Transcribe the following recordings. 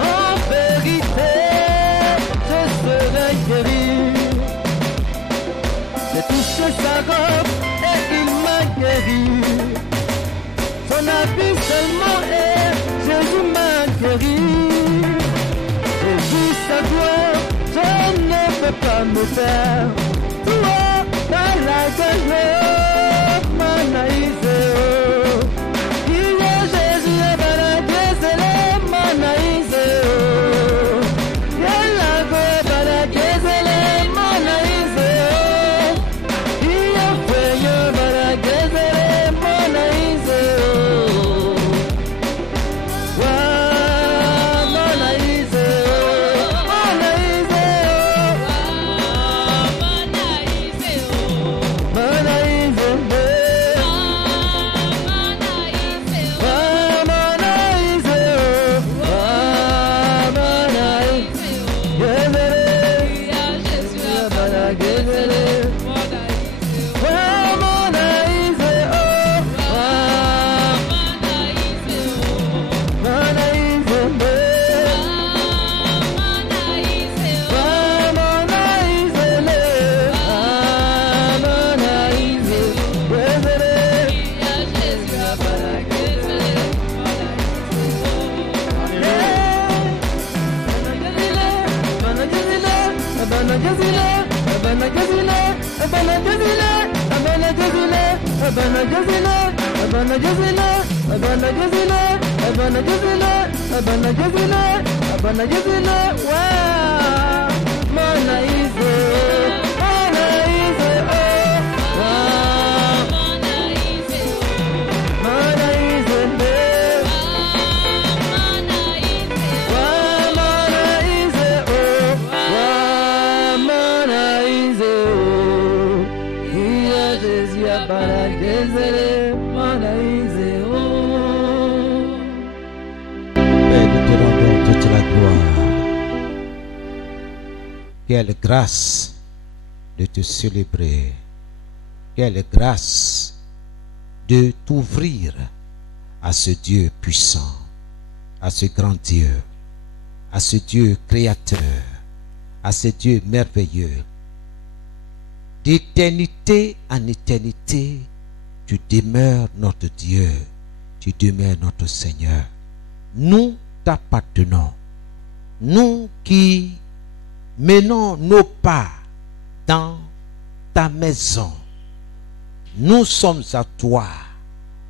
En vérité, je serai guéri. J'ai touché sa robe et il m'a guéri. Son habit seulement et Jésus m'a guéri. J'ai vu sa gloire, je ne peux pas me taire. Toi, dans la gueule, mon Aïseo. Quelle grâce de te célébrer. Quelle grâce de t'ouvrir à ce Dieu puissant, à ce grand Dieu, à ce Dieu créateur, à ce Dieu merveilleux. D'éternité en éternité, tu demeures notre Dieu, tu demeures notre Seigneur. Nous t'appartenons, nous qui menons nos pas dans ta maison. Nous sommes à toi.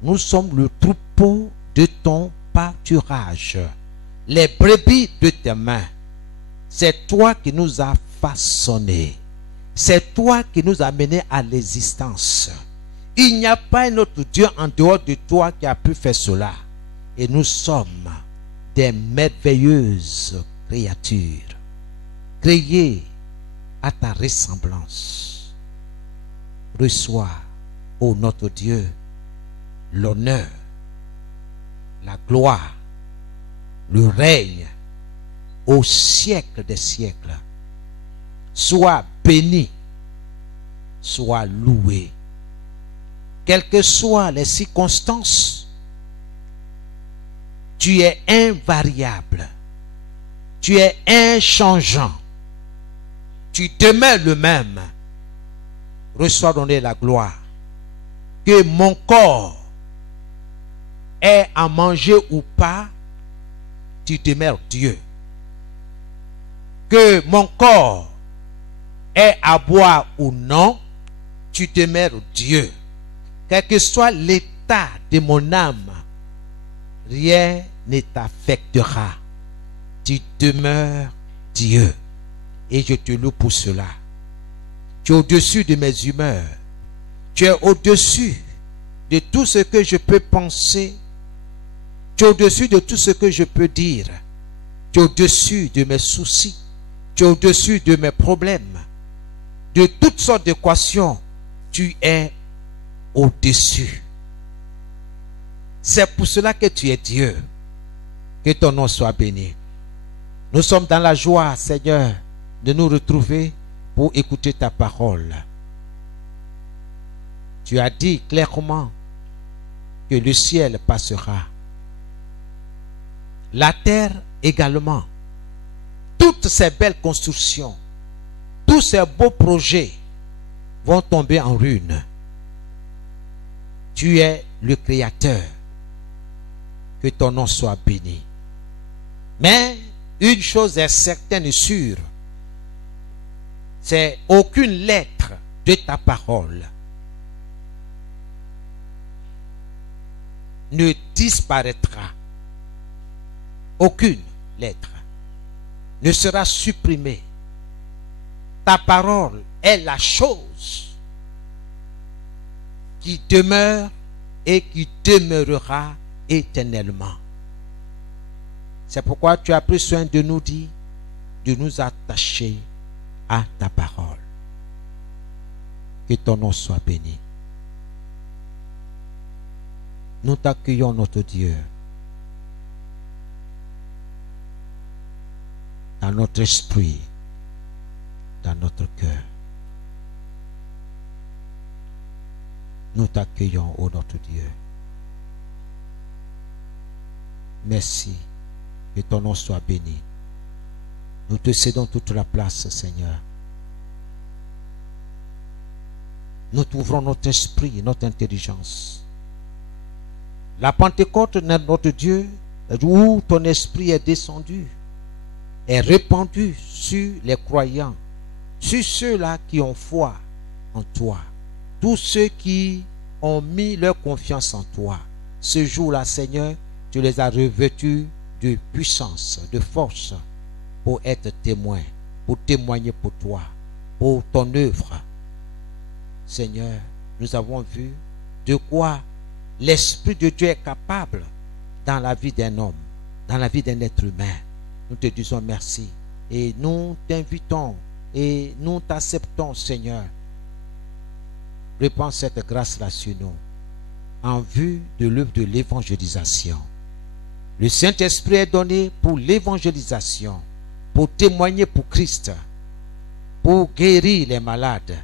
Nous sommes le troupeau de ton pâturage. les brebis de tes mains. C'est toi qui nous as façonnés. C'est toi qui nous as menés à l'existence. Il n'y a pas un autre Dieu en dehors de toi qui a pu faire cela. Et nous sommes des merveilleuses créatures, créées à ta ressemblance. Reçois, ô notre Dieu, l'honneur, la gloire, le règne au siècle des siècles. Sois béni, sois loué. Quelles que soient les circonstances, tu es invariable, tu es inchangeant, tu demeures le même. Reçois donner la gloire. Que mon corps ait à manger ou pas, tu demeures Dieu. Que mon corps ait à boire ou non, tu demeures Dieu. Quel que soit l'état de mon âme, rien ne t'affectera. Tu demeures Dieu. Et je te loue pour cela. Tu es au-dessus de mes humeurs. Tu es au-dessus de tout ce que je peux penser. Tu es au-dessus de tout ce que je peux dire. Tu es au-dessus de mes soucis. Tu es au-dessus de mes problèmes. De toutes sortes d'équations, tu es au-dessus. C'est pour cela que tu es Dieu. Que ton nom soit béni. Nous sommes dans la joie, Seigneur, de nous retrouver pour écouter ta parole. Tu as dit clairement que le ciel passera. La terre également. Toutes ces belles constructions, tous ces beaux projets vont tomber en ruine. Tu es le Créateur. Que ton nom soit béni. Mais une chose est certaine et sûre, c'est aucune lettre de ta parole ne disparaîtra. Aucune lettre ne sera supprimée. Ta parole est la chose qui demeure et qui demeurera éternellement. C'est pourquoi tu as pris soin de nous dire, de nous attacher à ta parole. Que ton nom soit béni. Nous t'accueillons, notre Dieu, dans notre esprit, dans notre cœur. Nous t'accueillons, ô notre Dieu. Merci. Que ton nom soit béni. Nous te cédons toute la place, Seigneur. Nous t'ouvrons notre esprit, notre intelligence. La Pentecôte, notre Dieu, où ton esprit est descendu, est répandu sur les croyants, sur ceux-là qui ont foi en toi, tous ceux qui ont mis leur confiance en toi. Ce jour-là, Seigneur, tu les as revêtus de puissance, de force, pour être témoins, pour témoigner pour toi, pour ton œuvre. Seigneur, nous avons vu de quoi l'Esprit de Dieu est capable dans la vie d'un homme, dans la vie d'un être humain. Nous te disons merci et nous t'invitons et nous t'acceptons, Seigneur. Répands cette grâce-là sur nous en vue de l'œuvre de l'évangélisation. Le Saint-Esprit est donné pour l'évangélisation, pour témoigner pour Christ, pour guérir les malades.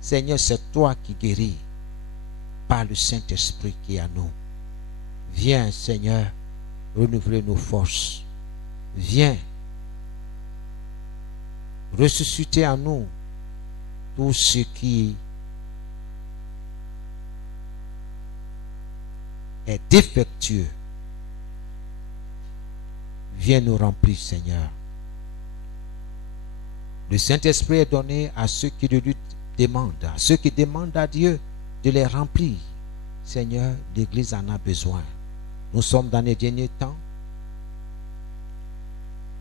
Seigneur, c'est toi qui guéris par le Saint-Esprit qui est à nous. Viens, Seigneur, renouveler nos forces. Viens ressusciter en nous tout ce qui est défectueux. Viens nous remplir, Seigneur. Le Saint-Esprit est donné à ceux qui le lui demandent, à ceux qui demandent à Dieu de les remplir. Seigneur, l'Église en a besoin. Nous sommes dans les derniers temps.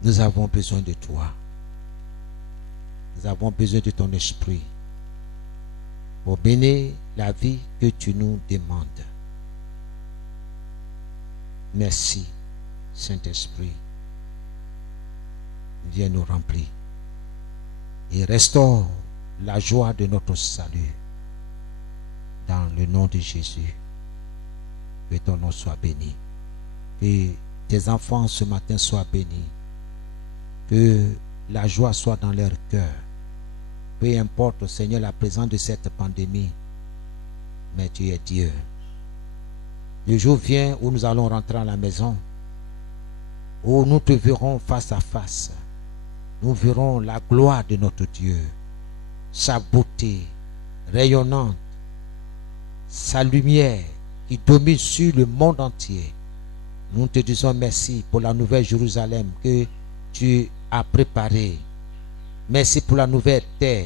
Nous avons besoin de toi. Nous avons besoin de ton esprit pour bénir la vie que tu nous demandes. Merci, Saint-Esprit. Viens nous remplir et restaure la joie de notre salut. Dans le nom de Jésus, que ton nom soit béni. Que tes enfants ce matin soient bénis. Que la joie soit dans leur cœur. Peu importe, Seigneur, la présence de cette pandémie, mais tu es Dieu. Le jour vient où nous allons rentrer à la maison, où nous te verrons face à face. Nous verrons la gloire de notre Dieu, sa beauté rayonnante, sa lumière qui domine sur le monde entier. Nous te disons merci pour la nouvelle Jérusalem que tu as préparée. Merci pour la nouvelle terre.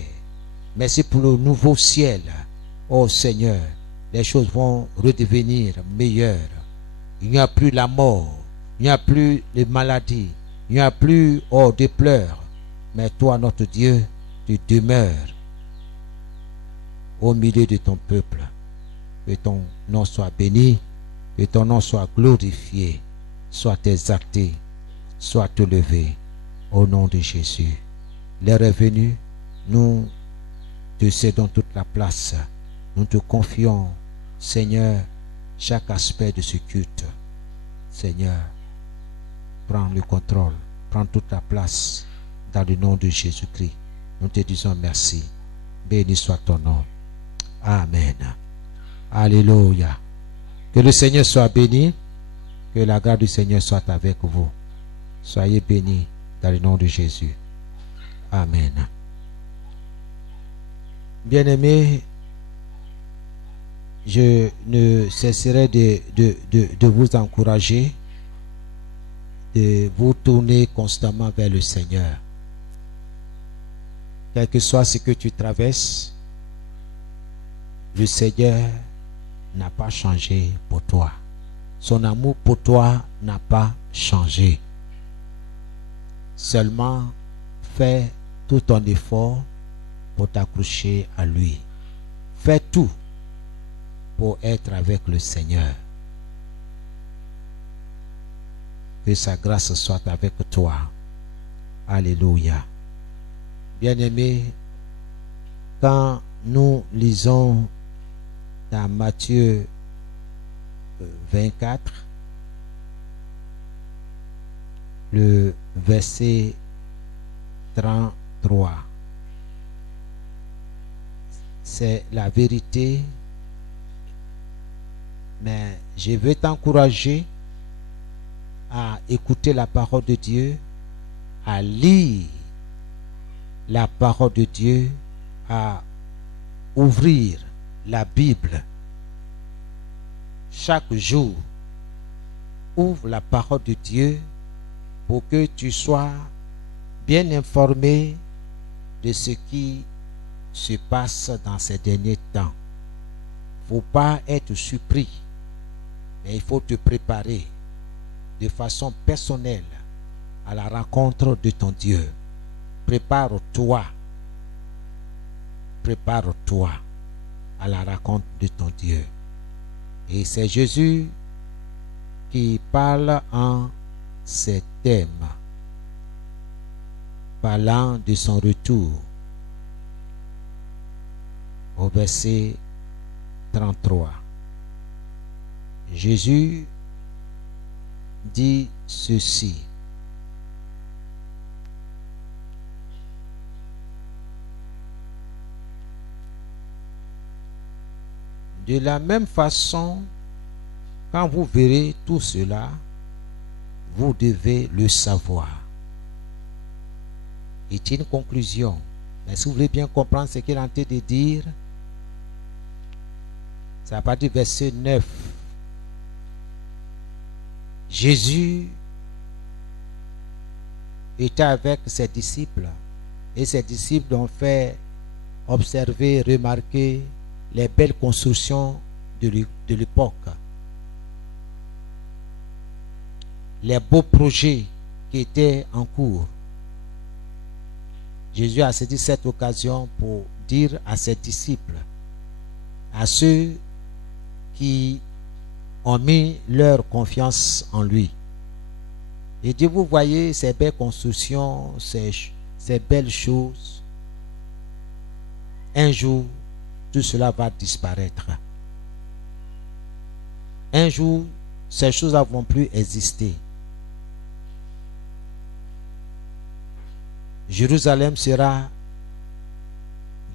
Merci pour le nouveau ciel. Oh Seigneur, les choses vont redevenir meilleures. Il n'y a plus la mort. Il n'y a plus de maladies. Il n'y a plus de pleurs. Mais toi, notre Dieu, tu demeures au milieu de ton peuple. Que ton nom soit béni. Que ton nom soit glorifié. Soit exalté. Soit élevé. Au nom de Jésus. L'heure est venue. Nous te cédons toute la place. Nous te confions, Seigneur, chaque aspect de ce culte. Seigneur, prends le contrôle. Prends toute la place. Dans le nom de Jésus-Christ. Nous te disons merci. Béni soit ton nom. Amen. Alléluia. Que le Seigneur soit béni. Que la grâce du Seigneur soit avec vous. Soyez bénis dans le nom de Jésus. Amen. Bien-aimés, je ne cesserai de vous encourager, de vous tourner constamment vers le Seigneur. Quel que soit ce que tu traverses, le Seigneur n'a pas changé pour toi. Son amour pour toi n'a pas changé. Seulement, fais tout ton effort pour t'accrocher à lui. Fais tout pour être avec le Seigneur. Que sa grâce soit avec toi. Alléluia. Bien-aimés, quand nous lisons dans Matthieu 24, le verset 33, c'est la vérité, mais je veux t'encourager à écouter la parole de Dieu, à lire la parole de Dieu, à ouvrir la Bible chaque jour. Ouvre la parole de Dieu pour que tu sois bien informé de ce qui se passe dans ces derniers temps. Il ne faut pas être surpris, mais il faut te préparer de façon personnelle à la rencontre de ton Dieu. Prépare-toi à la rencontre de ton Dieu. Et c'est Jésus qui parle en ces termes, parlant de son retour au verset 33. Jésus dit ceci: de la même façon, quand vous verrez tout cela, vous devez le savoir. C'est une conclusion. Mais si vous voulez bien comprendre ce qu'il est en train de dire, c'est à partir du verset 9. Jésus était avec ses disciples et ses disciples ont fait observer, remarquer les belles constructions de l'époque, les beaux projets qui était en cours. Jésus a saisi cette occasion pour dire à ses disciples, à ceux qui ont mis leur confiance en lui. Et dit, vous voyez ces belles constructions, ces belles choses, un jour, tout cela va disparaître. Un jour, ces choses ne vont plus exister. Jérusalem sera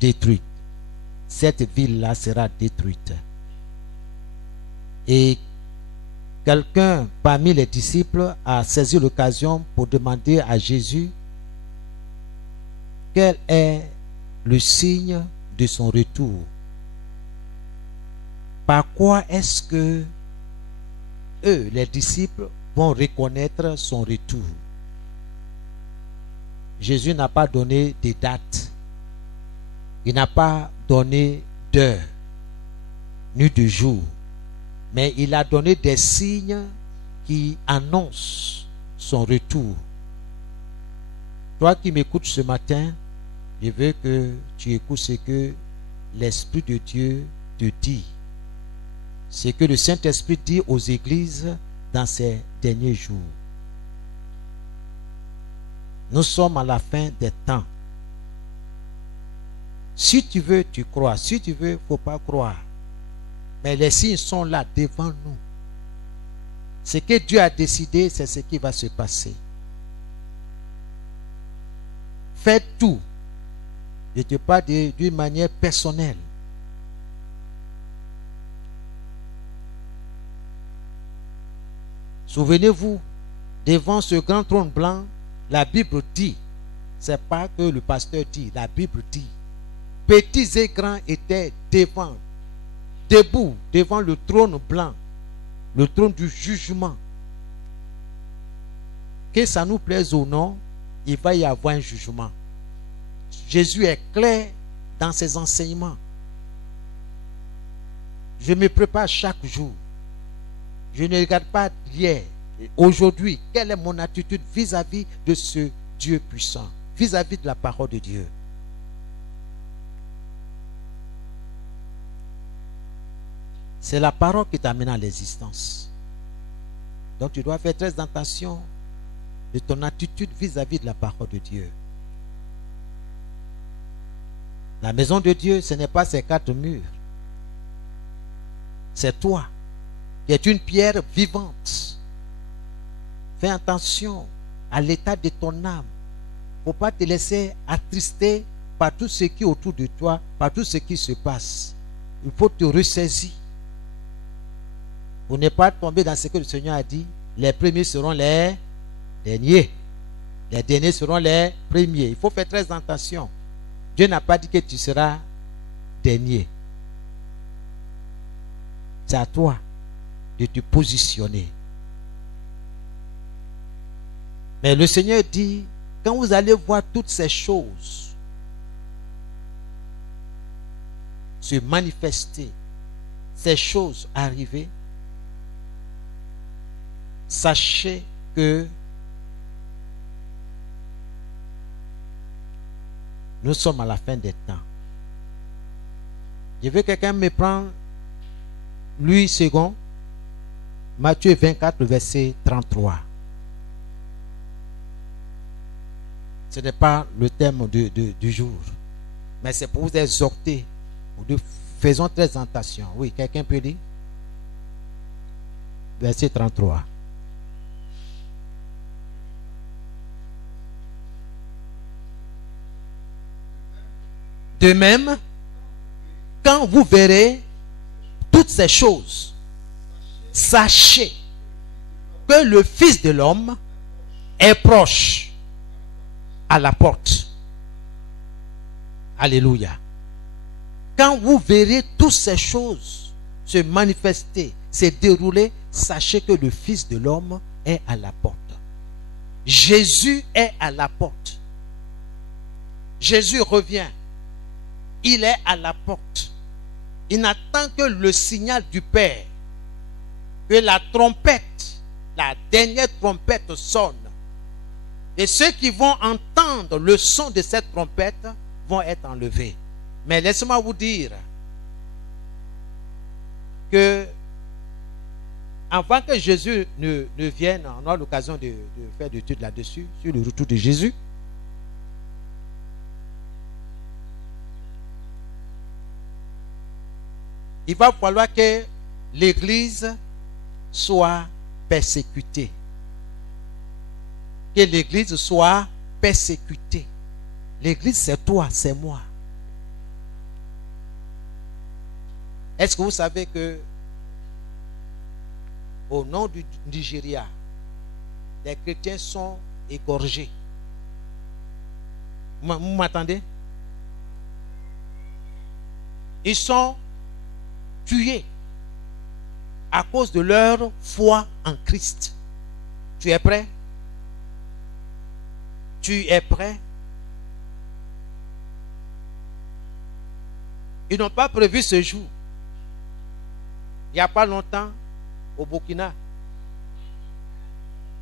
détruite. Cette ville-là sera détruite. Et quelqu'un parmi les disciples a saisi l'occasion pour demander à Jésus quel est le signe de son retour. Par quoi est-ce que eux, les disciples, vont reconnaître son retour? Jésus n'a pas donné de date. Il n'a pas donné d'heure, ni de jour. Mais il a donné des signes qui annoncent son retour. Toi qui m'écoutes ce matin, je veux que tu écoutes ce que l'Esprit de Dieu te dit. Ce que le Saint-Esprit dit aux églises dans ces derniers jours. Nous sommes à la fin des temps. Si tu veux, tu crois. Si tu veux, il ne faut pas croire. Mais les signes sont là devant nous. Ce que Dieu a décidé, c'est ce qui va se passer. Fais tout. Je te parle d'une manière personnelle. Souvenez-vous, devant ce grand trône blanc, la Bible dit, c'est pas que le pasteur dit, la Bible dit, petits et grands étaient debout devant le trône blanc, le trône du jugement. Que ça nous plaise ou non, il va y avoir un jugement. Jésus est clair dans ses enseignements. Je me prépare chaque jour. Je ne regarde pas hier. Aujourd'hui, quelle est mon attitude vis-à-vis de ce Dieu puissant, vis-à-vis de la parole de Dieu? C'est la parole qui t'amène à l'existence. Donc tu dois faire très attention de ton attitude vis-à-vis de la parole de Dieu. La maison de Dieu, ce n'est pas ces quatre murs. C'est toi qui es une pierre vivante. Fais attention à l'état de ton âme. Il ne faut pas te laisser attrister par tout ce qui est autour de toi, par tout ce qui se passe. Il faut te ressaisir. Pour ne pas tomber dans ce que le Seigneur a dit, les premiers seront les derniers. Les derniers seront les premiers. Il faut faire très attention. Dieu n'a pas dit que tu seras dernier. C'est à toi de te positionner. Mais le Seigneur dit, quand vous allez voir toutes ces choses se manifester, ces choses arriver, sachez que nous sommes à la fin des temps. Je veux que quelqu'un me prenne lui second, Matthieu 24, verset 33. Ce n'est pas le thème du jour, mais c'est pour vous exhorter. Faisons très attention. Oui, quelqu'un peut lire? Verset 33. De même, quand vous verrez toutes ces choses, sachez que le Fils de l'homme est proche à la porte. Alléluia. Quand vous verrez toutes ces choses se manifester, se dérouler, sachez que le Fils de l'homme est à la porte. Jésus est à la porte. Jésus revient. Il est à la porte. Il n'attend que le signal du Père. Que la trompette, la dernière trompette sonne. Et ceux qui vont entendre le son de cette trompette vont être enlevés. Mais laissez-moi vous dire que avant que Jésus ne vienne, on a l'occasion de faire des études là-dessus, sur le retour de Jésus. Il va falloir que l'Église soit persécutée. Que l'Église soit persécutée. L'Église, c'est toi, c'est moi. Est-ce que vous savez que au nom du Nigeria, les chrétiens sont égorgés? Vous m'entendez? Ils sont tués à cause de leur foi en Christ. Tu es prêt? Tu es prêt? Ils n'ont pas prévu ce jour. Il n'y a pas longtemps, au Burkina,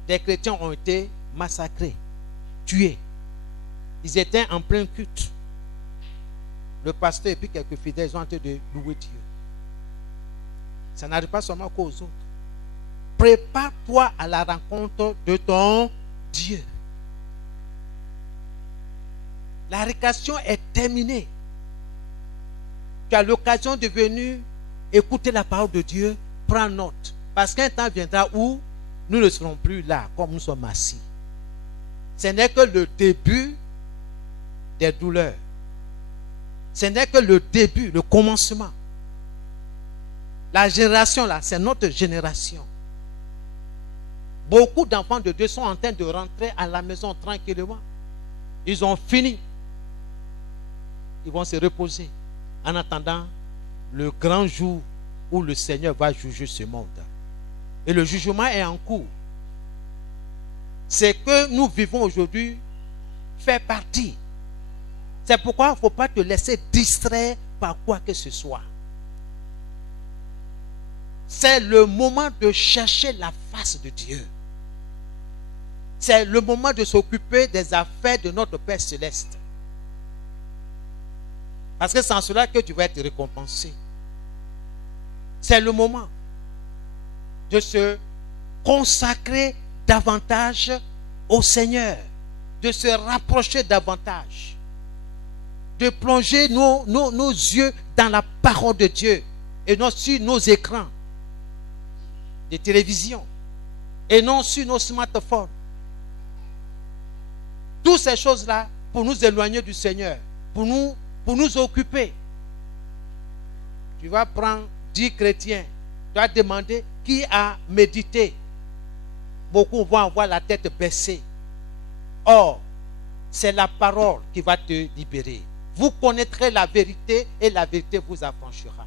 des chrétiens ont été massacrés, tués. Ils étaient en plein culte. Le pasteur et puis quelques fidèles ont tenté de louer Dieu. Ça n'arrive pas seulement qu'aux autres. Prépare-toi à la rencontre de ton Dieu. La récréation est terminée. Tu as l'occasion de venir écouter la parole de Dieu. Prends note. Parce qu'un temps viendra où nous ne serons plus là comme nous sommes assis. Ce n'est que le début des douleurs. Ce n'est que le début, le commencement. La génération là, c'est notre génération. Beaucoup d'enfants de Dieu sont en train de rentrer à la maison tranquillement. Ils ont fini. Ils vont se reposer en attendant le grand jour où le Seigneur va juger ce monde. Et le jugement est en cours. Ce que nous vivons aujourd'hui fait partie. C'est pourquoi il ne faut pas te laisser distraire par quoi que ce soit. C'est le moment de chercher la face de Dieu. C'est le moment de s'occuper des affaires de notre Père Céleste. Parce que c'est en cela que tu vas être récompensé. C'est le moment de se consacrer davantage au Seigneur, de se rapprocher davantage, de plonger nos yeux dans la parole de Dieu et non sur nos écrans de télévision et non sur nos smartphones. Toutes ces choses-là pour nous éloigner du Seigneur, pour nous occuper. Tu vas prendre 10 chrétiens, tu vas demander qui a médité. Beaucoup vont avoir la tête baissée. Or, c'est la parole qui va te libérer. Vous connaîtrez la vérité et la vérité vous affranchira.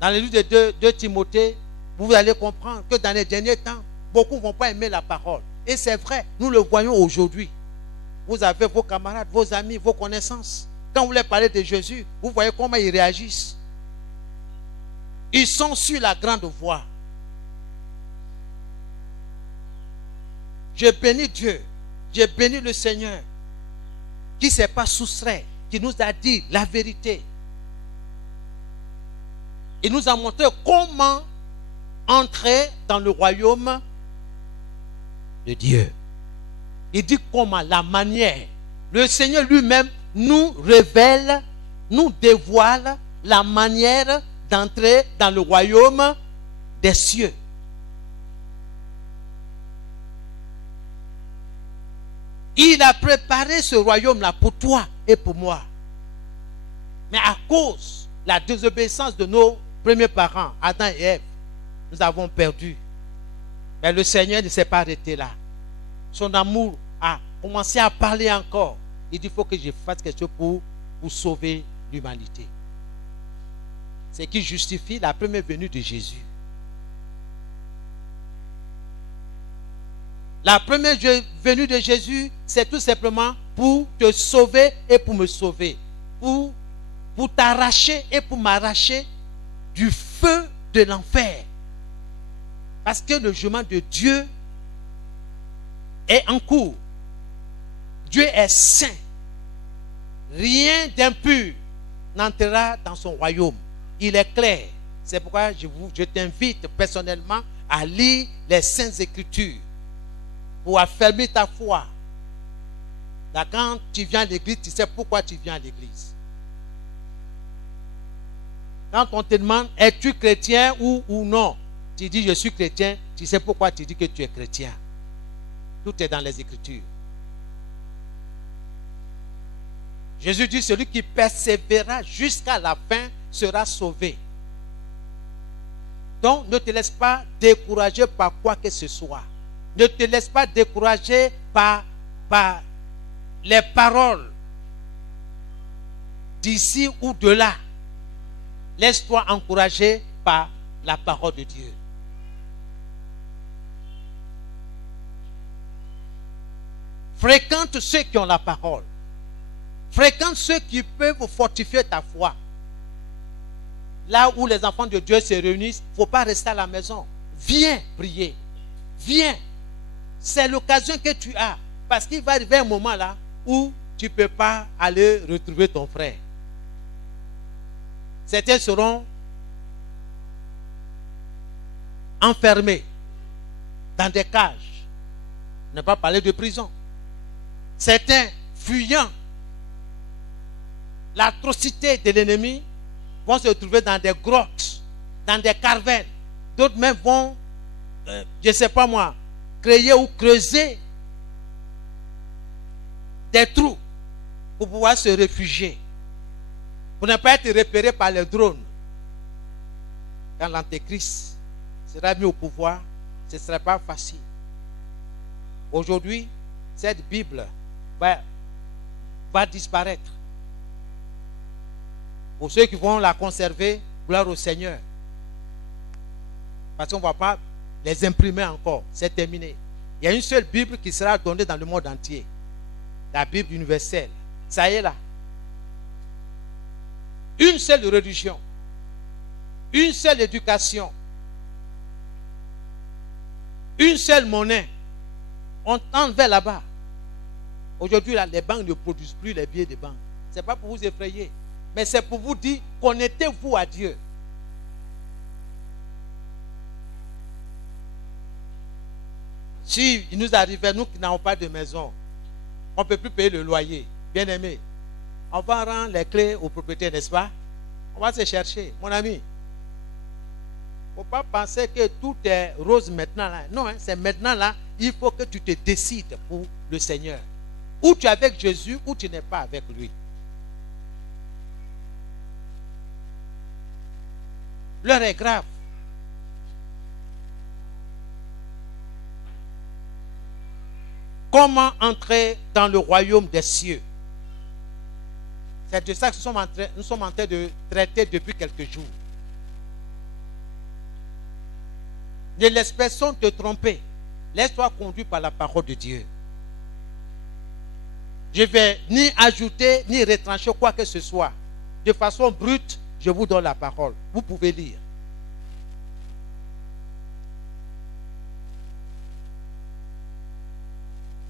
Dans le livre de 2 Timothée, vous allez comprendre que dans les derniers temps, beaucoup ne vont pas aimer la parole. Et c'est vrai, nous le voyons aujourd'hui. Vous avez vos camarades, vos amis, vos connaissances. Quand vous leur parlez de Jésus, vous voyez comment ils réagissent. Ils sont sur la grande voie. Je bénis Dieu, je bénis le Seigneur, qui ne s'est pas soustrait, qui nous a dit la vérité. Il nous a montré comment entrer dans le royaume de Dieu. Il dit comment, la manière. Le Seigneur lui-même nous révèle, nous dévoile la manière d'entrer dans le royaume des cieux. Il a préparé ce royaume-là pour toi et pour moi. Mais à cause de la désobéissance de nos premiers parents, Adam et Ève, nous avons perdu. Mais le Seigneur ne s'est pas arrêté là. Son amour a commencé à parler encore. Il dit, il faut que je fasse quelque chose pour sauver l'humanité. Ce qui justifie la première venue de Jésus. La première venue de Jésus, c'est tout simplement pour te sauver et pour me sauver. Pour t'arracher et pour m'arracher du feu de l'enfer. Parce que le jugement de Dieu est en cours. Dieu est saint. Rien d'impur n'entrera dans son royaume. Il est clair. C'est pourquoi je t'invite personnellement à lire les Saintes Écritures pour affermir ta foi. Là, quand tu viens à l'église, tu sais pourquoi tu viens à l'église. Quand on te demande, es-tu chrétien ou non? Tu dis, je suis chrétien, tu sais pourquoi tu dis que tu es chrétien. Tout est dans les Écritures. Jésus dit, celui qui persévérera jusqu'à la fin sera sauvé. Donc, ne te laisse pas décourager par quoi que ce soit. Ne te laisse pas décourager par les paroles d'ici ou de là. Laisse-toi encourager par la parole de Dieu. Fréquente ceux qui ont la parole. Fréquente ceux qui peuvent fortifier ta foi. Là où les enfants de Dieu se réunissent, il ne faut pas rester à la maison. Viens prier. Viens. C'est l'occasion que tu as. Parce qu'il va arriver un moment là où tu ne peux pas aller retrouver ton frère. Certains seront enfermés dans des cages. Ne pas parler de prison. Certains fuyant l'atrocité de l'ennemi vont se trouver dans des grottes, dans des cavernes. D'autres même vont, je ne sais pas moi, créer ou creuser des trous pour pouvoir se réfugier. Pour ne pas être repéré par les drones. Quand l'Antéchrist sera mis au pouvoir, ce ne sera pas facile. Aujourd'hui, cette Bible va disparaître. Pour ceux qui vont la conserver, gloire au Seigneur. Parce qu'on ne va pas les imprimer encore. C'est terminé. Il y a une seule Bible qui sera donnée dans le monde entier. La Bible universelle. Ça y est là. Une seule religion. Une seule éducation. Une seule monnaie. On t'enlève là-bas. Aujourd'hui, là, les banques ne produisent plus les billets de banque. Ce n'est pas pour vous effrayer. Mais c'est pour vous dire, connectez-vous à Dieu. Si il nous arrivait, nous qui n'avons pas de maison, on ne peut plus payer le loyer. Bien aimé, on va rendre les clés au propriétaire, n'est-ce pas? On va se chercher. Mon ami, il ne faut pas penser que tout est rose maintenant. Là. Non, hein, c'est maintenant là, il faut que tu te décides pour le Seigneur. Ou tu es avec Jésus, ou tu n'es pas avec lui. L'heure est grave. Comment entrer dans le royaume des cieux? C'est de ça que nous sommes en train de traiter depuis quelques jours. Ne laisse personne te tromper. Laisse-toi conduire par la parole de Dieu. Je ne vais ni ajouter, ni retrancher quoi que ce soit. De façon brute, je vous donne la parole. Vous pouvez lire.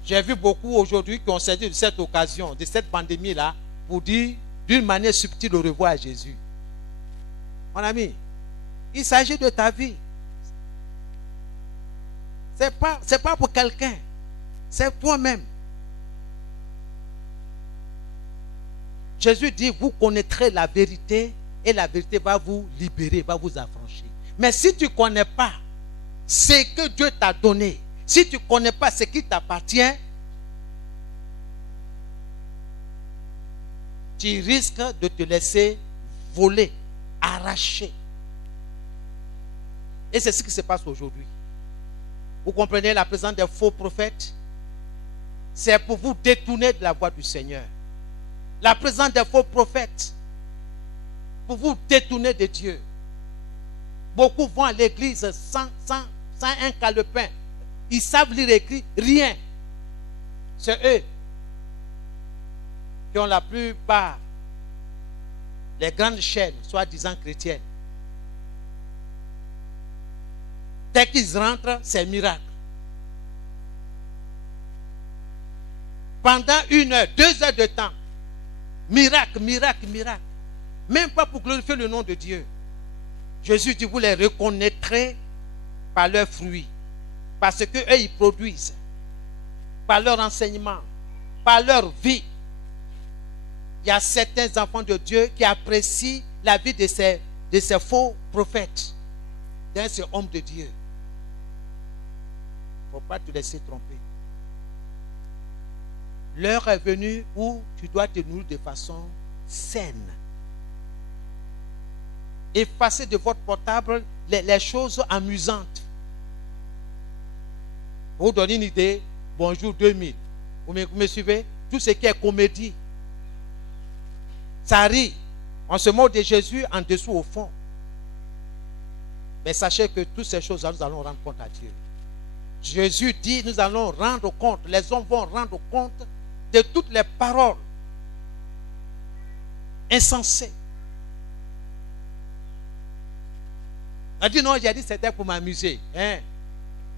J'ai vu beaucoup aujourd'hui qui ont saisi de cette occasion, de cette pandémie-là, pour dire d'une manière subtile au revoir à Jésus. Mon ami, il s'agit de ta vie. Ce n'est pas pour quelqu'un. C'est toi-même. Jésus dit, vous connaîtrez la vérité et la vérité va vous libérer, va vous affranchir. Mais si tu ne connais pas ce que Dieu t'a donné, si tu ne connais pas ce qui t'appartient, tu risques de te laisser voler, arracher. Et c'est ce qui se passe aujourd'hui. Vous comprenez la présence des faux prophètes? C'est pour vous détourner de la voie du Seigneur. La présence des faux prophètes, pour vous détourner de Dieu. Beaucoup vont à l'église sans un calepin. Ils savent lire et écrire, rien. C'est eux qui ont la plupart les grandes chaînes, soi-disant chrétiennes. Dès qu'ils rentrent, c'est miracle. pendant 1 heure, 2 heures de temps. Miracle, miracle, miracle. Même pas pour glorifier le nom de Dieu. Jésus dit, vous les reconnaîtrez par leurs fruits. Parce que eux, ils produisent. Par leur enseignement. Par leur vie. Il y a certains enfants de Dieu qui apprécient la vie de ces faux prophètes. D'un ces hommes de Dieu. Il ne faut pas te laisser tromper. L'heure est venue où tu dois te nourrir de façon saine. Effacez de votre portable les choses amusantes. Pour vous donner une idée, bonjour 2000. Vous me suivez? Tout ce qui est comédie. Ça rit. On se moque de Jésus en dessous au fond. Mais sachez que toutes ces choses-là, nous allons rendre compte à Dieu. Jésus dit, nous allons rendre compte, les hommes vont rendre compte de toutes les paroles insensées. On dit non, j'ai dit c'était pour m'amuser. Hein?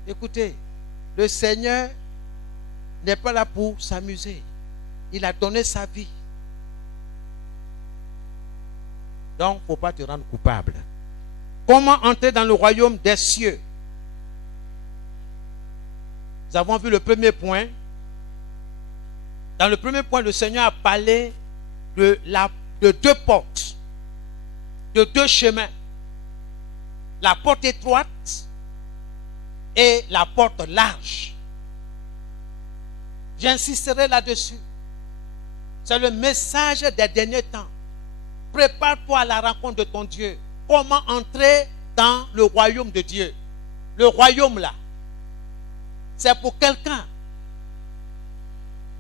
Écoutez, le Seigneur n'est pas là pour s'amuser. Il a donné sa vie. Donc, il ne faut pas te rendre coupable. Comment entrer dans le royaume des cieux? Nous avons vu le premier point. Dans le premier point, le Seigneur a parlé de 2 portes, de 2 chemins. La porte étroite et la porte large. J'insisterai là-dessus. C'est le message des derniers temps. Prépare-toi à la rencontre de ton Dieu. Comment entrer dans le royaume de Dieu? Le royaume là, c'est pour quelqu'un.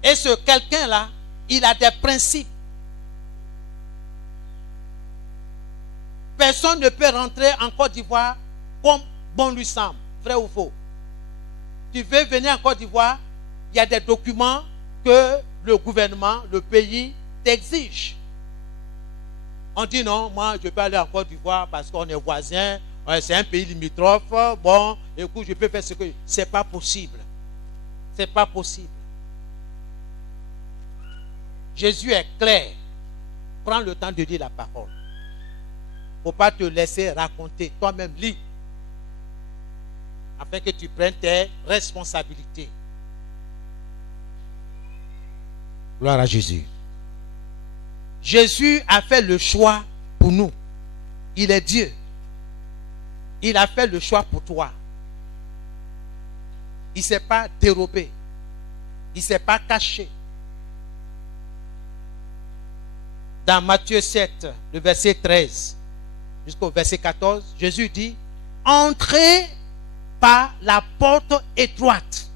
Et ce quelqu'un-là, il a des principes. Personne ne peut rentrer en Côte d'Ivoire comme bon lui semble. Vrai ou faux? Tu veux venir en Côte d'Ivoire, il y a des documents que le gouvernement, le pays t'exige. On dit non, moi je peux aller en Côte d'Ivoire parce qu'on est voisins, c'est un pays limitrophe. Bon, écoute, je peux faire ce que... C'est pas possible. C'est pas possible. Jésus est clair. Prends le temps de lire la parole. Il ne faut pas te laisser raconter. Toi-même, lis. Afin que tu prennes tes responsabilités. Gloire à Jésus. Jésus a fait le choix pour nous. Il est Dieu. Il a fait le choix pour toi. Il ne s'est pas dérobé. Il ne s'est pas caché. Dans Matthieu 7, le verset 13 jusqu'au verset 14, Jésus dit, entrez par la porte étroite.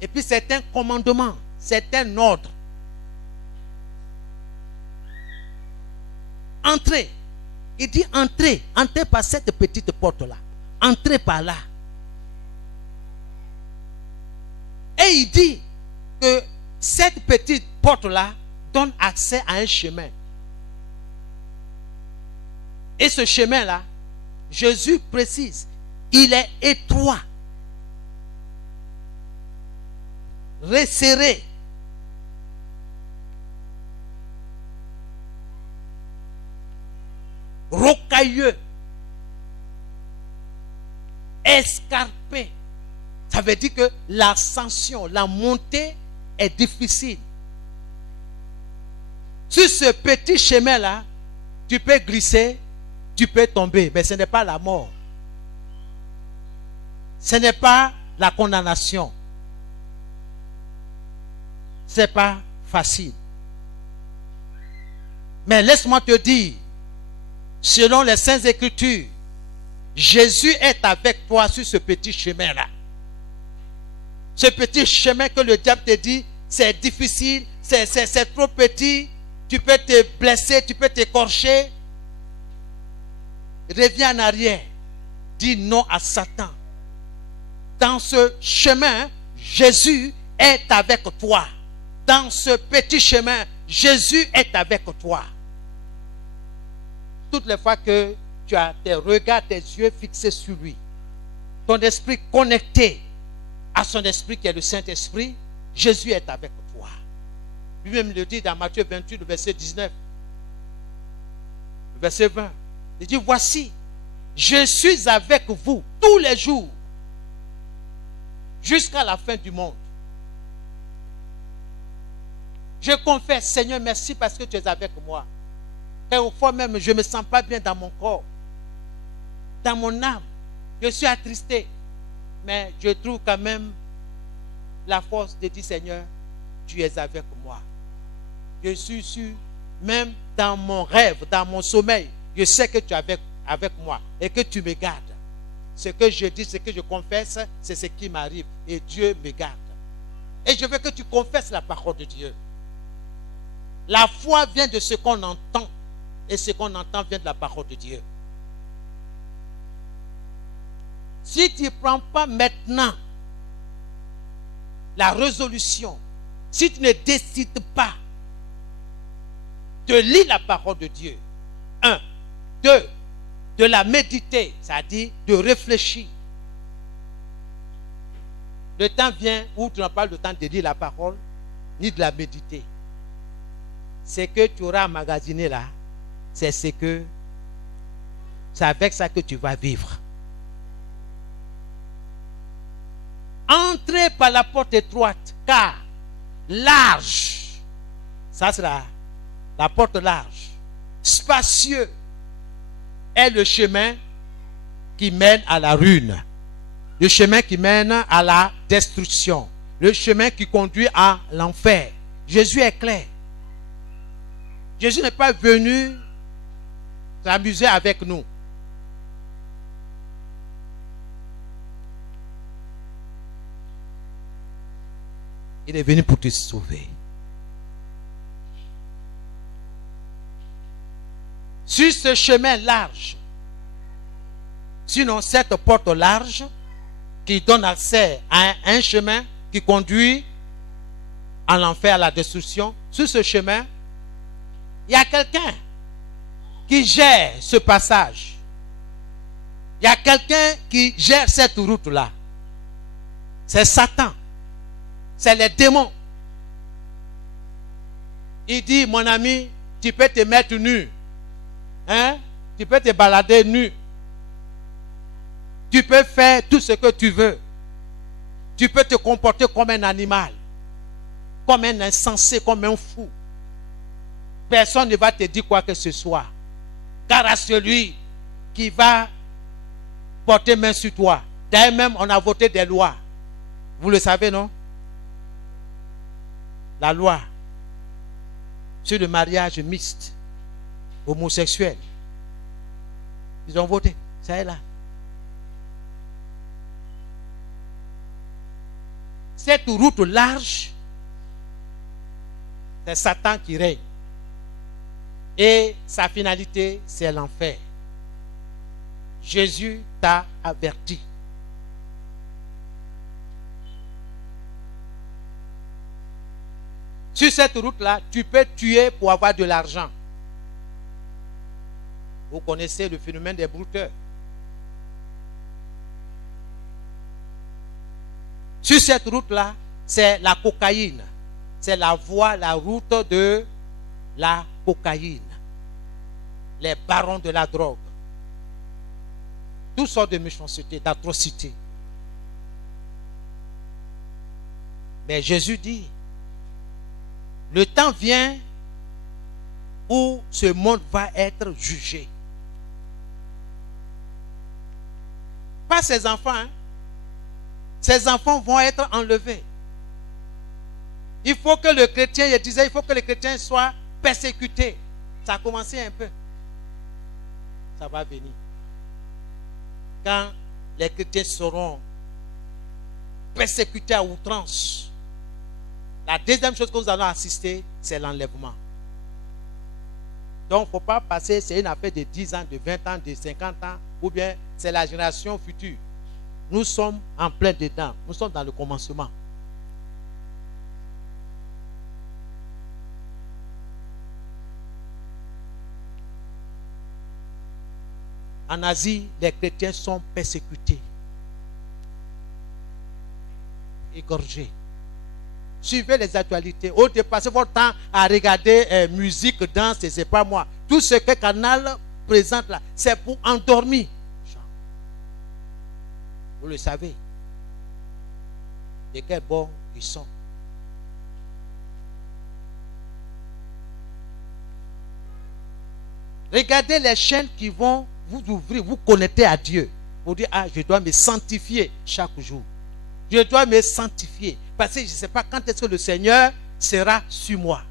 Et puis c'est un commandement, c'est un ordre. Entrez. Il dit entrez. Entrez par cette petite porte-là. Entrez par là. Et il dit que cette petite porte-là donne accès à un chemin. Et ce chemin-là, Jésus précise, il est étroit, resserré. Rocailleux, escarpé. Ça veut dire que l'ascension, la montée est difficile. Sur ce petit chemin-là, tu peux glisser, tu peux tomber, mais ce n'est pas la mort. Ce n'est pas la condamnation. Ce n'est pas facile. Mais laisse-moi te dire, selon les Saintes Écritures, Jésus est avec toi sur ce petit chemin-là. Ce petit chemin que le diable te dit, c'est difficile, c'est trop petit, tu peux te blesser, tu peux t'écorcher. Reviens en arrière. Dis non à Satan. Dans ce chemin, Jésus est avec toi. Dans ce petit chemin, Jésus est avec toi. Toutes les fois que tu as tes regards, tes yeux fixés sur lui, ton esprit connecté à son esprit qui est le Saint-Esprit, Jésus est avec toi. Lui-même le dit dans Matthieu 28, le verset 19. Le verset 20. Il dit, voici, je suis avec vous tous les jours jusqu'à la fin du monde. Je confesse, Seigneur, merci parce que tu es avec moi. Et au fond même, je ne me sens pas bien dans mon corps, dans mon âme. Je suis attristé. Mais je trouve quand même la force de dire, Seigneur, tu es avec moi. Je suis sûr, même dans mon rêve, dans mon sommeil, je sais que tu es avec moi et que tu me gardes. Ce que je dis, ce que je confesse, c'est ce qui m'arrive. Et Dieu me garde. Et je veux que tu confesses la parole de Dieu. La foi vient de ce qu'on entend. Et ce qu'on entend vient de la parole de Dieu. Si tu ne prends pas maintenant la résolution, si tu ne décides pas de lire la parole de Dieu, 1, 2, de la méditer, c'est-à-dire de réfléchir. Le temps vient où tu n'as pas le temps de lire la parole, ni de la méditer. Ce que tu auras emmagasiné là, c'est avec ça que tu vas vivre. Entrez par la porte étroite, car large, ça c'est la porte large, spacieux est le chemin qui mène à la ruine, le chemin qui mène à la destruction, le chemin qui conduit à l'enfer. Jésus est clair. Jésus n'est pas venu s'amuser avec nous. Il est venu pour te sauver. Sur ce chemin large, sinon cette porte large qui donne accès à un chemin qui conduit à l'enfer, à la destruction, sur ce chemin, il y a quelqu'un qui gère ce passage. Il y a quelqu'un qui gère cette route-là. C'est Satan. C'est les démons. Il dit, mon ami, tu peux te mettre nu. Hein? Tu peux te balader nu. Tu peux faire tout ce que tu veux. Tu peux te comporter comme un animal. Comme un insensé, comme un fou. Personne ne va te dire quoi que ce soit. Car à celui qui va porter main sur toi. D'ailleurs même, on a voté des lois. Vous le savez, non? La loi sur le mariage mixte, homosexuel. Ils ont voté. Ça est là. Cette route large, c'est Satan qui règne. Et sa finalité, c'est l'enfer. Jésus t'a averti. Sur cette route-là, tu peux tuer pour avoir de l'argent. Vous connaissez le phénomène des brouteurs. Sur cette route-là, c'est la cocaïne. C'est la voie, la route de la cocaïne. Les barons de la drogue. Toutes sortes de méchanceté, d'atrocité. Mais Jésus dit, le temps vient où ce monde va être jugé. Pas ses enfants. Hein. Ses enfants vont être enlevés. Il faut que le chrétien, il disait, il faut que le chrétien soit persécuté. Ça a commencé un peu. Ça va venir. Quand les chrétiens seront persécutés à outrance, la deuxième chose que nous allons assister, c'est l'enlèvement. Donc, il ne faut pas passer, c'est une affaire de 10 ans, de 20 ans, de 50 ans, ou bien c'est la génération future. Nous sommes en plein dedans. Nous sommes dans le commencement. En Asie, les chrétiens sont persécutés, égorgés, Suivez les actualités. Au dépassez votre temps à regarder musique, danse, et c'est pas moi. Tout ce que Canal présente là, c'est pour endormir. Vous le savez. De quel bord ils sont. Regardez les chaînes qui vont vous ouvrir, vous connecter à Dieu. Vous dire, ah, je dois me sanctifier chaque jour. Je dois me sanctifier. Parce que je ne sais pas quand est-ce que le Seigneur sera sur moi.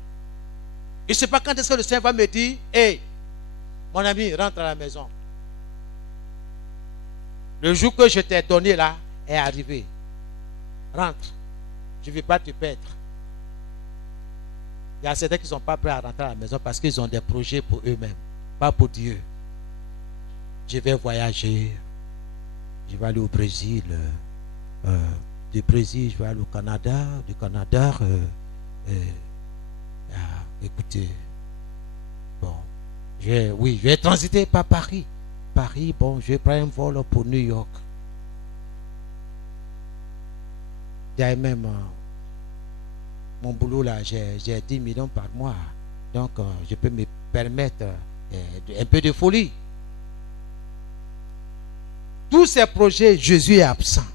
Je ne sais pas quand est-ce que le Seigneur va me dire, hey, mon ami, rentre à la maison. Le jour que je t'ai donné là est arrivé. Rentre. Je ne vais pas te perdre. Il y a certains qui ne sont pas prêts à rentrer à la maison parce qu'ils ont des projets pour eux-mêmes, pas pour Dieu. Je vais voyager. Je vais aller au Brésil. Du Brésil, je vais aller au Canada. Du Canada, écoutez, bon, je vais transiter par Paris. Paris, bon, je vais prendre un vol pour New York. Il y a même mon boulot là, j'ai 10 millions par mois. Donc, je peux me permettre un peu de folie. Tous ces projets, Jésus est absent.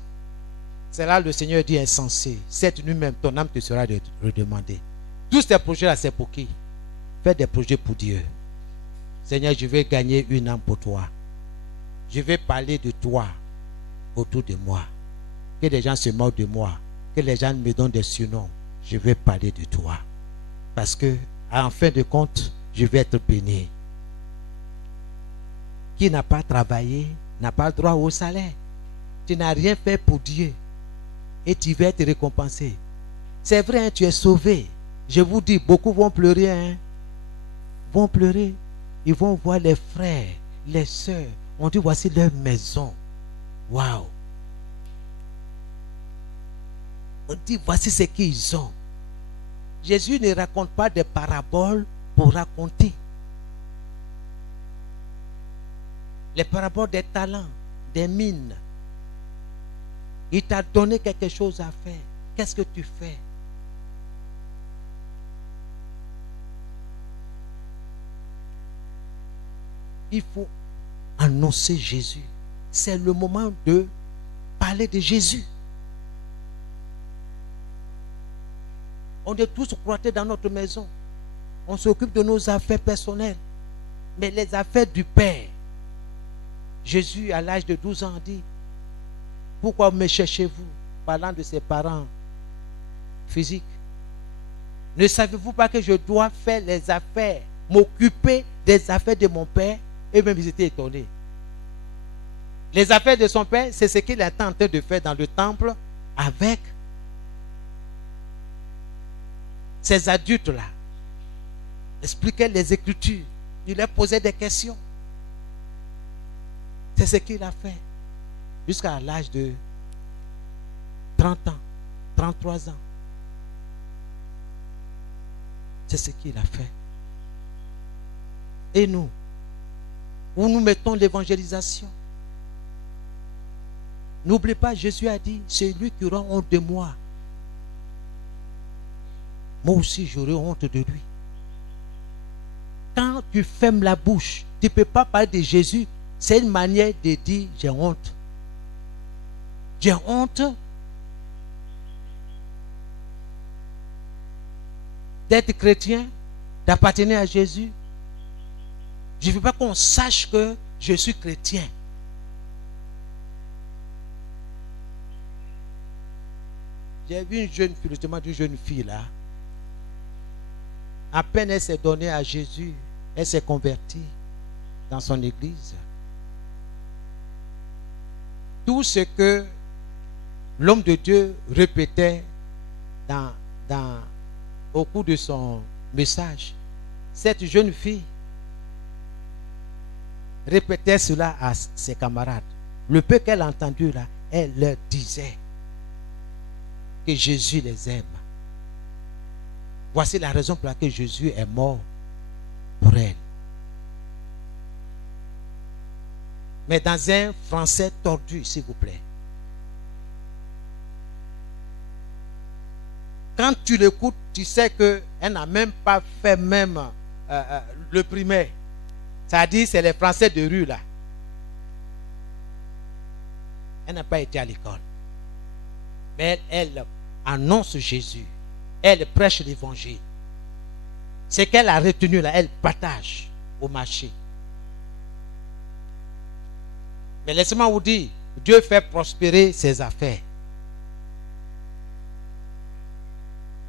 C'est là le Seigneur dit insensé. Cette nuit même, ton âme te sera redemandée. Tous ces projets-là, c'est pour qui? Fais des projets pour Dieu. Seigneur, je vais gagner une âme pour toi. Je vais parler de toi autour de moi. Que les gens se moquent de moi. Que les gens me donnent des surnoms. Je vais parler de toi. Parce que, en fin de compte, je vais être béni. Qui n'a pas travaillé n'a pas droit au salaire. Tu n'as rien fait pour Dieu. Et tu vas être récompensé. C'est vrai, hein, tu es sauvé. Je vous dis, beaucoup vont pleurer. Hein. Vont pleurer. Ils vont voir les frères, les sœurs. On dit, voici leur maison. Waouh. On dit, voici ce qu'ils ont. Jésus ne raconte pas des paraboles pour raconter. Les paraboles des talents, des mines. Il t'a donné quelque chose à faire. Qu'est-ce que tu fais? Il faut annoncer Jésus. C'est le moment de parler de Jésus. On est tous cloîtrés dans notre maison. On s'occupe de nos affaires personnelles. Mais les affaires du Père. Jésus, à l'âge de 12 ans, dit, pourquoi me cherchez-vous? Parlant de ses parents physiques. Ne savez-vous pas que je dois faire les affaires, m'occuper des affaires de mon Père? Et même ils étaient étonnés. Les affaires de son Père, c'est ce qu'il était en train de faire dans le temple avec ces adultes-là. Expliquait les Écritures. Il leur posait des questions. C'est ce qu'il a fait. Jusqu'à l'âge de 30 ans, 33 ans. C'est ce qu'il a fait. Et nous, où nous mettons l'évangélisation? N'oubliez pas, Jésus a dit, c'est lui qui aura honte de moi. Moi aussi, j'aurai honte de lui. Quand tu fermes la bouche, tu ne peux pas parler de Jésus. C'est une manière de dire, j'ai honte. J'ai honte d'être chrétien, d'appartenir à Jésus. Je ne veux pas qu'on sache que je suis chrétien. J'ai vu une jeune fille, justement une jeune fille là. À peine elle s'est donnée à Jésus, elle s'est convertie dans son église. Tout ce que l'homme de Dieu répétait au cours de son message, cette jeune fille répétait cela à ses camarades. Le peu qu'elle a entendu là, elle leur disait que Jésus les aime. Voici la raison pour laquelle Jésus est mort pour elle. Mais dans un français tordu, s'il vous plaît. quand tu l'écoutes, tu sais qu'elle n'a même pas fait même le primaire. C'est-à-dire, c'est les Français de rue là. Elle n'a pas été à l'école. Mais elle annonce Jésus. Elle prêche l'évangile. Ce qu'elle a retenu là, elle partage au marché. Mais laissez-moi vous dire, Dieu fait prospérer ses affaires.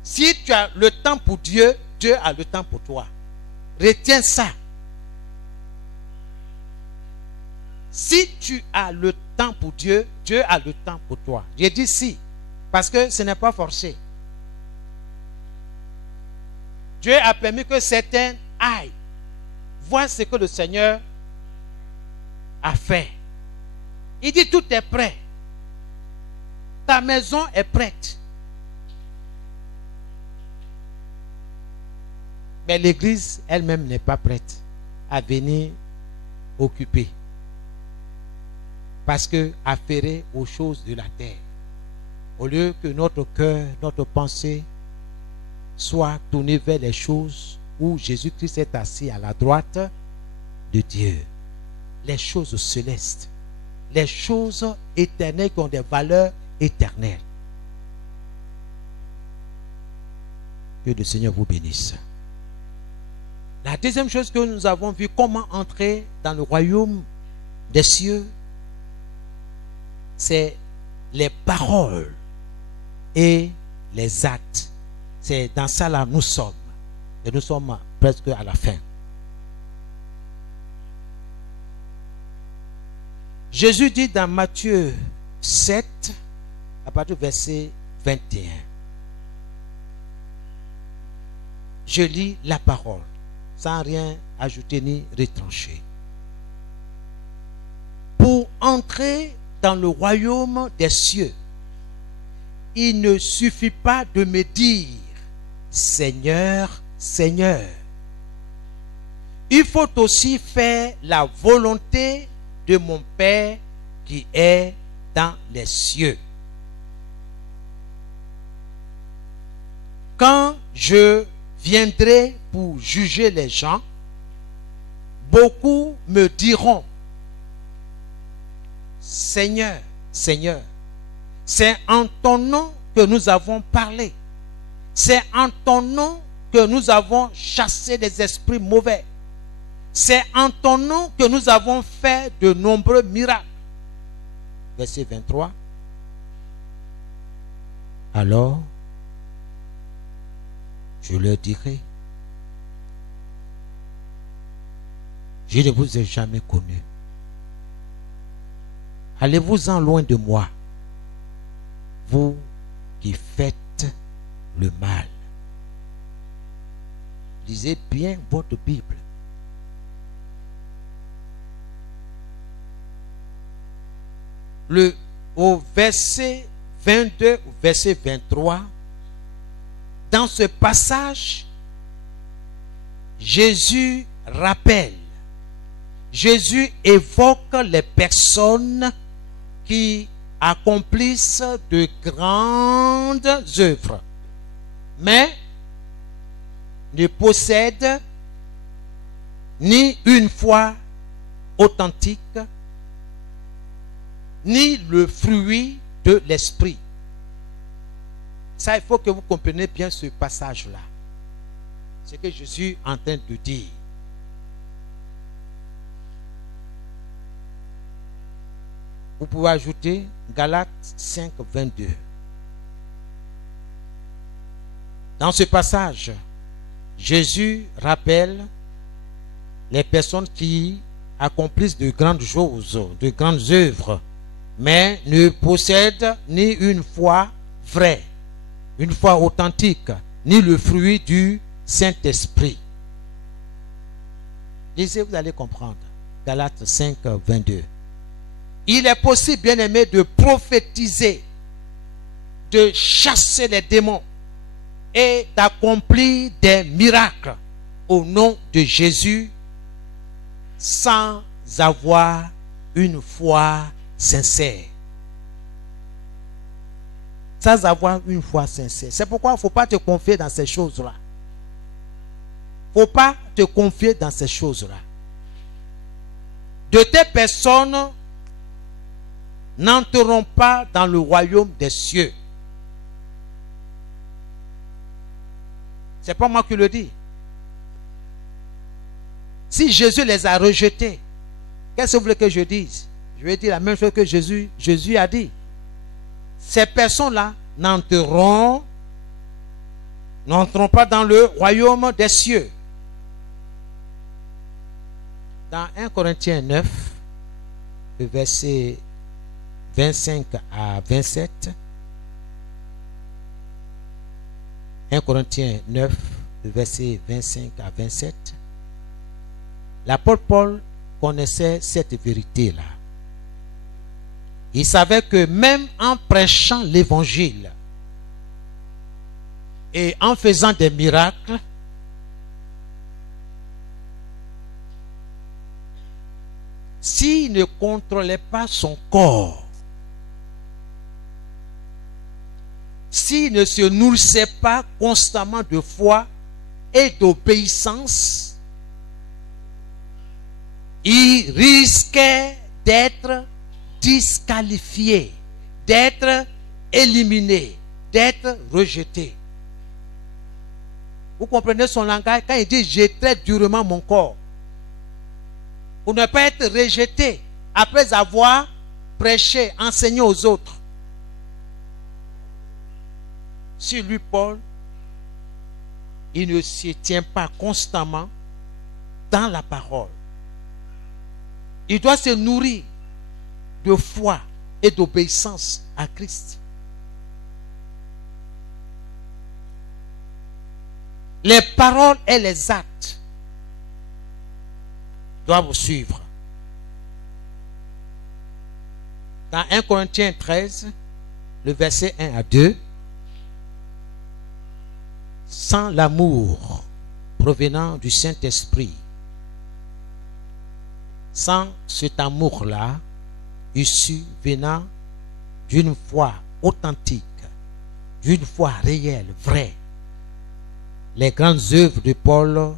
Si tu as le temps pour Dieu, Dieu a le temps pour toi. Retiens ça. Si tu as le temps pour Dieu, Dieu a le temps pour toi. J'ai dit si, parce que ce n'est pas forcé. Dieu a permis que certains aillent voir ce que le Seigneur a fait. Il dit tout est prêt. Ta maison est prête. Mais l'église elle-même n'est pas prête à venir occuper. Parce que affairée aux choses de la terre. Au lieu que notre cœur, notre pensée soit tournée vers les choses où Jésus-Christ est assis à la droite de Dieu. Les choses célestes. Les choses éternelles qui ont des valeurs éternelles. Que le Seigneur vous bénisse. La deuxième chose que nous avons vu, comment entrer dans le royaume des cieux, c'est les paroles et les actes. C'est dans ça là nous sommes. Et nous sommes presque à la fin. Jésus dit dans Matthieu 7, à partir du verset 21. Je lis la parole, sans rien ajouter ni retrancher. Pour entrer dans le royaume des cieux, il ne suffit pas de me dire Seigneur, Seigneur. Il faut aussi faire la volonté de mon Père qui est dans les cieux. Quand je viendrai pour juger les gens, beaucoup me diront Seigneur, Seigneur, c'est en ton nom que nous avons parlé. C'est en ton nom que nous avons chassé les esprits mauvais. C'est en ton nom que nous avons fait de nombreux miracles. Verset 23. Alors, je leur dirai, je ne vous ai jamais connu. Allez-vous-en loin de moi, vous qui faites le mal. Lisez bien votre Bible. Au verset 22, au verset 23, dans ce passage, Jésus rappelle, Jésus évoque les personnes qui accomplissent de grandes œuvres, mais ne possèdent ni une foi authentique, ni le fruit de l'esprit. Ça, il faut que vous compreniez bien ce passage-là. Ce que je suis en train de dire. Vous pouvez ajouter Galates 5, 22. Dans ce passage, Jésus rappelle les personnes qui accomplissent de grandes choses, de grandes œuvres, mais ne possèdent ni une foi vraie, une foi authentique, ni le fruit du Saint-Esprit. Lisez, vous allez comprendre. Galates 5, 22. Il est possible, bien aimé, de prophétiser, de chasser les démons et d'accomplir des miracles au nom de Jésus sans avoir une foi sincère. sans avoir une foi sincère. C'est pourquoi il ne faut pas te confier dans ces choses-là. Il ne faut pas te confier dans ces choses-là. De telles personnes n'entreront pas dans le royaume des cieux. Ce n'est pas moi qui le dis. Si Jésus les a rejetés, qu'est-ce que vous voulez que je dise? Je vais dire la même chose que Jésus a dit. Ces personnes-là n'entreront pas dans le royaume des cieux. Dans 1 Corinthiens 9, le verset 25 à 27, 1 Corinthiens 9, le verset 25 à 27, l'apôtre Paul connaissait cette vérité-là. Il savait que même en prêchant l'évangile et en faisant des miracles, s'il ne contrôlait pas son corps, s'il ne se nourrissait pas constamment de foi et d'obéissance, il risquait d'être disqualifié, d'être éliminé, d'être rejeté. Vous comprenez son langage quand il dit « je traite durement mon corps ». Pour ne pas être rejeté après avoir prêché, enseigné aux autres. Si lui, Paul, il ne s'y tient pas constamment dans la parole, il doit se nourrir de foi et d'obéissance à Christ. Les paroles et les actes doivent suivre. Dans 1 Corinthiens 13, le verset 1 à 2, sans l'amour provenant du Saint-Esprit, sans cet amour-là, issu venant d'une foi authentique, d'une foi réelle, vraie, les grandes œuvres de Paul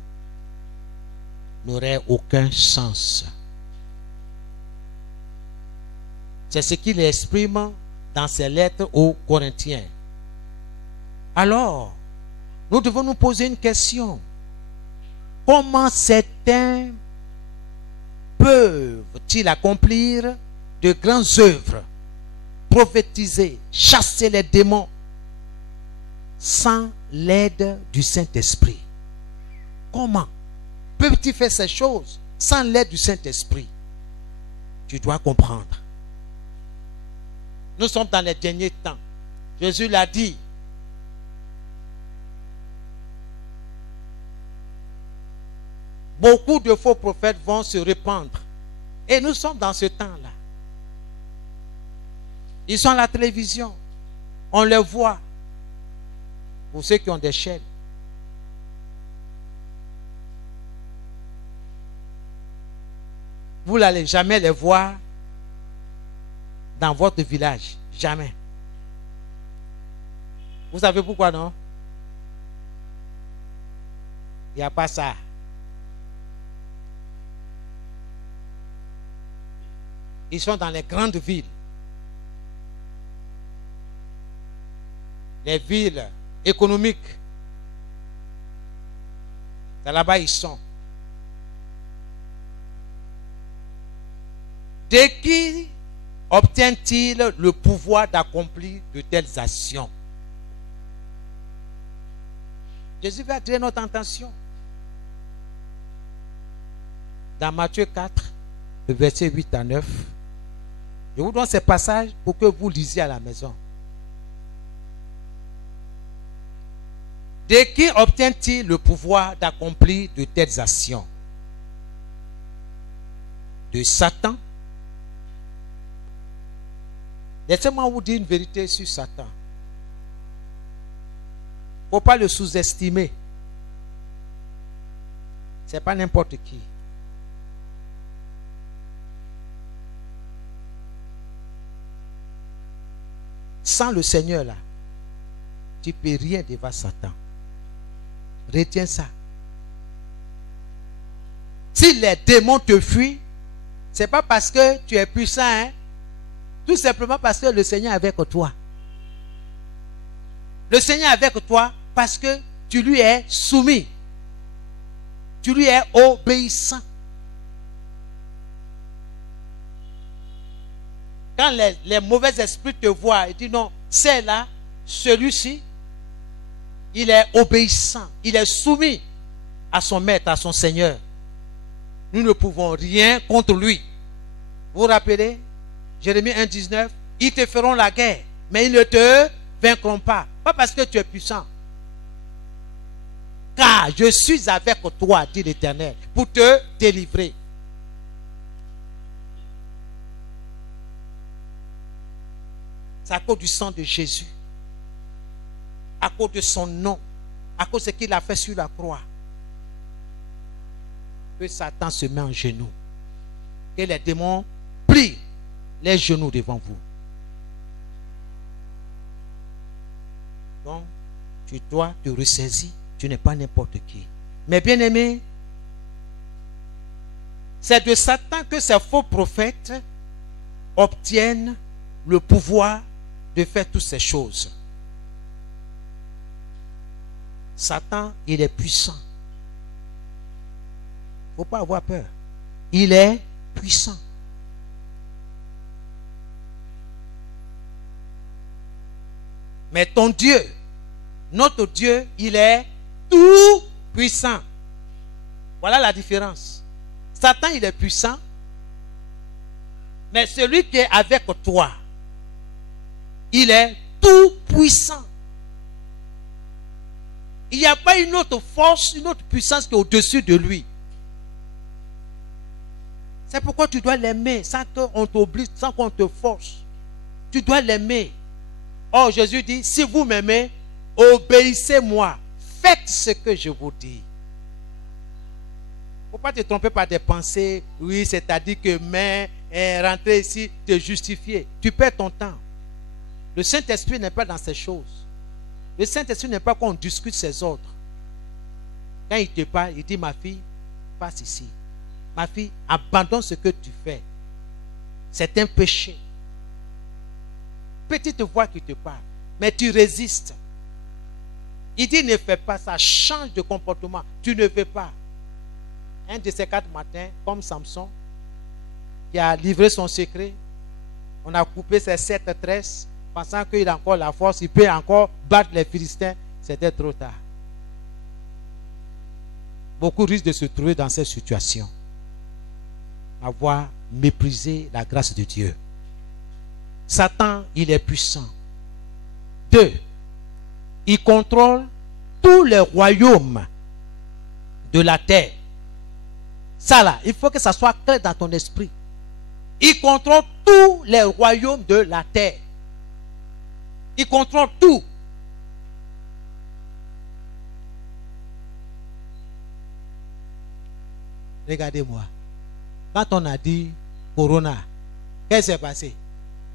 n'auraient aucun sens. C'est ce qu'il exprime dans ses lettres aux Corinthiens. Alors, nous devons nous poser une question. Comment certains peuvent-ils accomplir de grandes œuvres, prophétiser, chasser les démons sans l'aide du Saint-Esprit? Comment peuvent-ils faire ces choses sans l'aide du Saint-Esprit? Tu dois comprendre. Nous sommes dans les derniers temps. Jésus l'a dit. Beaucoup de faux prophètes vont se répandre. Et nous sommes dans ce temps-là. Ils sont à la télévision. On les voit. Pour ceux qui ont des chaînes. Vous n'allez jamais les voir dans votre village. Jamais. Vous savez pourquoi, non? Il n'y a pas ça. Ils sont dans les grandes villes. Les villes économiques. C'est là-bas ils sont. De qui obtient-il le pouvoir d'accomplir de telles actions? Jésus va attirer notre attention. Dans Matthieu 4, le verset 8 à 9, je vous donne ces passages pour que vous lisiez à la maison. De qui obtient-il le pouvoir d'accomplir de telles actions? De Satan. Laissez-moi vous dire une vérité sur Satan. Il ne faut pas le sous-estimer. Ce n'est pas n'importe qui. Sans le Seigneur là, tu ne peux rien devant Satan. Retiens ça. Si les démons te fuient, ce n'est pas parce que tu es puissant, hein? Tout simplement parce que le Seigneur est avec toi. Le Seigneur est avec toi parce que tu lui es soumis. Tu lui es obéissant. Quand les mauvais esprits te voient et disent non, c'est là, celui-ci, il est obéissant, il est soumis à son maître, à son Seigneur. Nous ne pouvons rien contre lui. Vous vous rappelez, Jérémie 1,19, ils te feront la guerre, mais ils ne te vaincront pas. Pas parce que tu es puissant. Car je suis avec toi, dit l'Éternel, pour te délivrer. C'est à cause du sang de Jésus, à cause de son nom, à cause de ce qu'il a fait sur la croix, que Satan se met en genoux, que les démons plient les genoux devant vous. Donc, tu dois te ressaisir. Tu n'es pas n'importe qui. Mais bien aimé, c'est de Satan que ces faux prophètes obtiennent le pouvoir de faire toutes ces choses. Satan, il est puissant. Il ne faut pas avoir peur. Il est puissant. Mais ton Dieu, notre Dieu, il est tout puissant. Voilà la différence. Satan, il est puissant. Mais celui qui est avec toi, il est tout puissant. Il n'y a pas une autre force, une autre puissance qui est au-dessus de lui. C'est pourquoi tu dois l'aimer sans qu'on t'oblige, sans qu'on te force. Tu dois l'aimer. Oh, Jésus dit, si vous m'aimez, obéissez-moi. Faites ce que je vous dis. Il ne faut pas te tromper par des pensées. Oui, c'est-à-dire que rentrer ici, te justifier. Tu perds ton temps. Le Saint-Esprit n'est pas dans ces choses. Le Saint-Esprit n'est pas qu'on discute ses ordres. Quand il te parle, il dit, ma fille, passe ici. Ma fille, abandonne ce que tu fais. C'est un péché. Petite voix qui te parle, mais tu résistes. Il dit ne fais pas ça, change de comportement. Tu ne veux pas. Un de ces 4 matins, comme Samson, qui a livré son secret, on a coupé ses 7 tresses, pensant qu'il a encore la force, il peut encore battre les Philistins. C'était trop tard. Beaucoup risquent de se trouver dans cette situation, avoir méprisé la grâce de Dieu. Satan, il est puissant. 2, il contrôle tous les royaumes de la terre. Ça là, il faut que ça soit clair dans ton esprit. Il contrôle tous les royaumes de la terre. Il contrôle tout. Regardez-moi. Quand on a dit Corona, qu'est-ce qui s'est passé?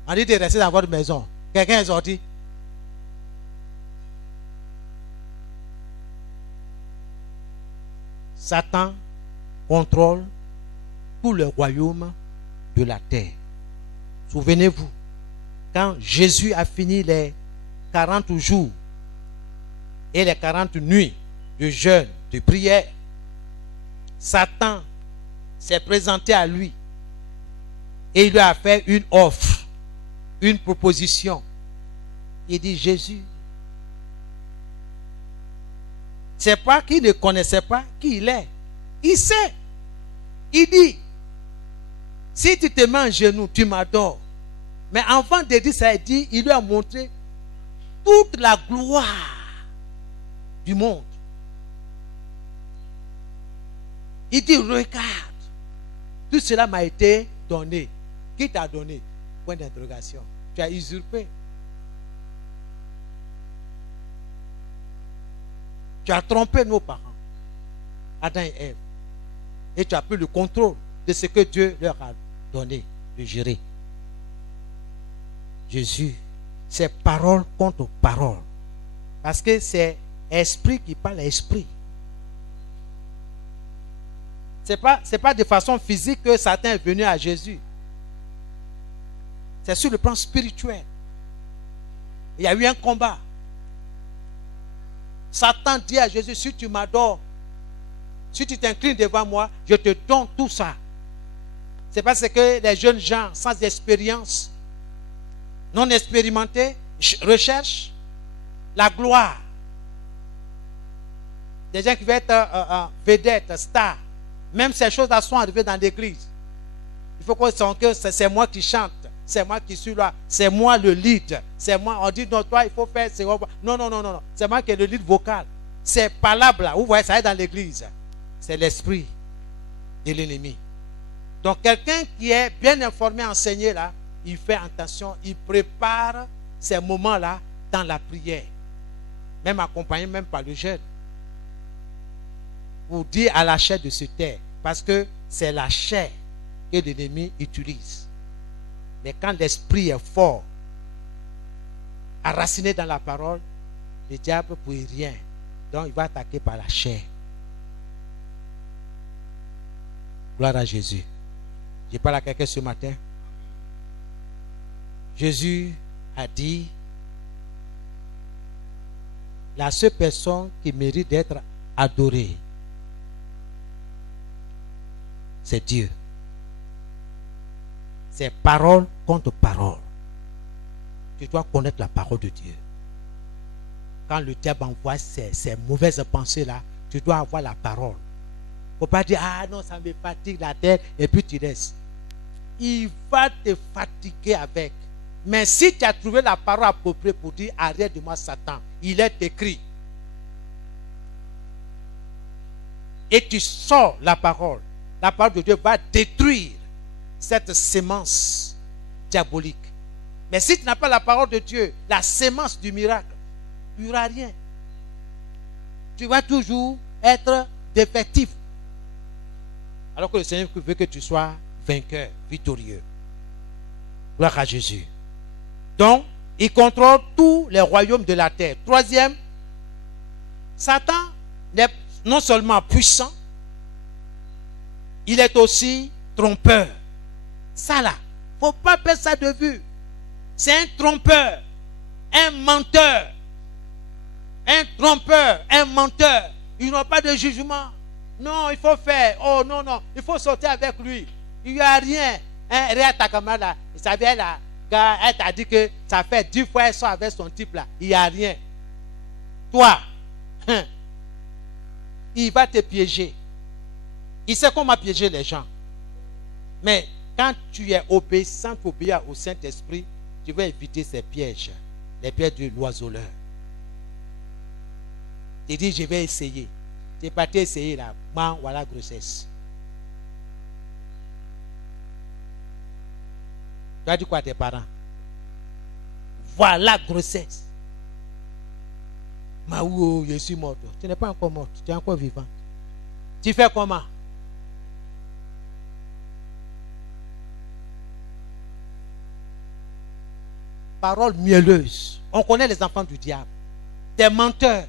On dit de rester dans votre maison. Quelqu'un est sorti. Satan contrôle tout le royaume de la terre. Souvenez-vous, quand Jésus a fini les 40 jours et les 40 nuits de jeûne, de prière, Satan s'est présenté à lui et il lui a fait une offre, une proposition. Il dit, Jésus, c'est pas qu'il ne connaissait pas qui il est. Il sait. Il dit, si tu te mets en genoux, tu m'adores. Mais avant de dire ça, il lui a montré toute la gloire du monde. Il dit, regarde, tout cela m'a été donné. Qui t'a donné? Point d'interrogation. Tu as usurpé. Tu as trompé nos parents, Adam et Ève. Et tu as pris le contrôle de ce que Dieu leur a donné de gérer. Jésus, c'est parole contre parole. Parce que c'est esprit qui parle à esprit. C'est pas de façon physique que Satan est venu à Jésus. C'est sur le plan spirituel. Il y a eu un combat. Satan dit à Jésus, si tu m'adores, si tu t'inclines devant moi, je te donne tout ça. C'est parce que les jeunes gens sans expérience, non expérimentés, recherchent la gloire. Des gens qui veulent être vedettes, stars. Même ces choses-là sont arrivées dans l'église. Il faut qu'on sente que c'est moi qui chante. C'est moi qui suis là. C'est moi le lead. C'est moi. On dit non, toi, il faut faire. Non. C'est moi qui ai le lead vocal. C'est palabre là. Vous voyez, ça est dans l'église. C'est l'esprit de l'ennemi. Donc, quelqu'un qui est bien informé, enseigné là, il fait attention. Il prépare ces moments-là dans la prière. Même accompagné même par le jeûne. Pour dire à la chair de se taire. Parce que c'est la chair que l'ennemi utilise. Mais quand l'esprit est fort, enraciné dans la parole, le diable ne peut rien. Donc il va attaquer par la chair. Gloire à Jésus. Je parle à quelqu'un ce matin. Jésus a dit, la seule personne qui mérite d'être adorée, c'est Dieu. C'est parole contre parole. Tu dois connaître la parole de Dieu. Quand le diable envoie ces mauvaises pensées-là, tu dois avoir la parole. Il ne faut pas dire, ah non, ça me fatigue la tête, et puis tu restes. Il va te fatiguer avec. Mais si tu as trouvé la parole appropriée pour dire, arrête de moi Satan, il est écrit. Et tu sors la parole de Dieu va détruire cette sémence diabolique. Mais si tu n'as pas la parole de Dieu, la sémence du miracle, il n'y aura rien. Tu vas toujours être défectif. Alors que le Seigneur veut que tu sois vainqueur, victorieux. Gloire à Jésus. Donc, il contrôle tous les royaumes de la terre. Troisième, Satan n'est non seulement puissant, il est aussi trompeur. Ça là, il ne faut pas perdre ça de vue. C'est un trompeur, un menteur. Un trompeur, un menteur. Il n'a pas de jugement. Non, il faut faire. Oh non, il faut sortir avec lui. Il n'y a rien. Regarde ta camarade là. Vous savez, là, elle t'a dit que ça fait 10 fois qu'elle sort avec son type là. Il n'y a rien. Toi, il va te piéger. Il sait comment piéger les gens. Mais quand tu es obéissant, tu obéis au Saint-Esprit, tu vas éviter ces pièges. Les pièges de l'oiseleur. Tu dis, je vais essayer. Tu n'es pas essayé là. Moi, voilà grossesse. Tu as dit quoi à tes parents? Voilà grossesse. Maou, je suis mort. Tu n'es pas encore morte. Tu es encore vivant. Tu fais comment? Parole mielleuse. On connaît les enfants du diable. Des menteurs.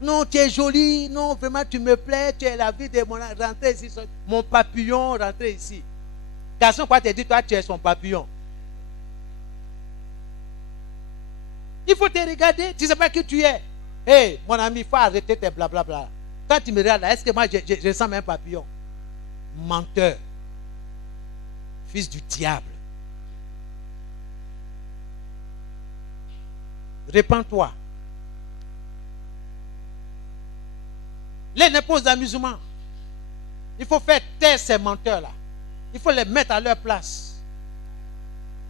Non, tu es jolie. Non, vraiment, tu me plais. Tu es la vie de mon... Rentrez ici. Mon papillon, rentrez ici. Garçon, quoi te dit, toi, tu es son papillon. Il faut te regarder. Tu ne sais pas qui tu es. Hé, mon ami, il faut arrêter tes blablabla. Quand tu me regardes là, est-ce que moi, je sens même un papillon? Menteur. Fils du diable. Répands-toi. Les n'est pas aux amusements. Il faut faire taire ces menteurs-là. Il faut les mettre à leur place.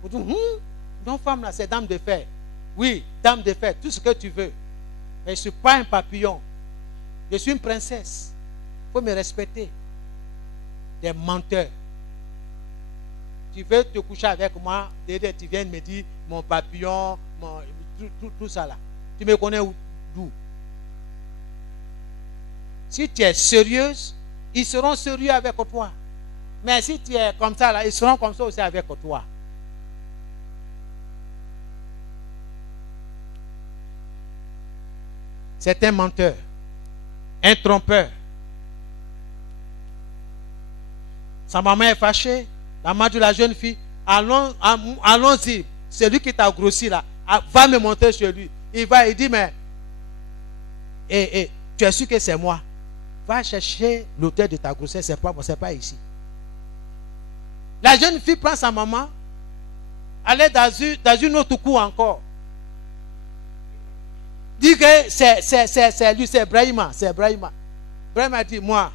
Vous dites, donc femme là, c'est dame de fer. Oui, dame de fer, tout ce que tu veux. Mais je ne suis pas un papillon. Je suis une princesse. Il faut me respecter. Des menteurs. Tu veux te coucher avec moi, tu viens me dire mon papillon, tout ça là. Tu me connais d'où? Si tu es sérieuse, ils seront sérieux avec toi. Mais si tu es comme ça là, ils seront comme ça aussi avec toi. c'est un menteur, un trompeur. Sa maman est fâchée. La maman de la jeune fille, allons-y. C'est lui qui t'a grossi là. Va me montrer chez lui. Il va, il dit, mais tu es sûr que c'est moi? Va chercher l'auteur de ta grossesse, c'est pas ici. La jeune fille prend sa maman, elle est dans une autre cour encore. Dit que c'est lui, c'est Brahima. Brahima dit, moi.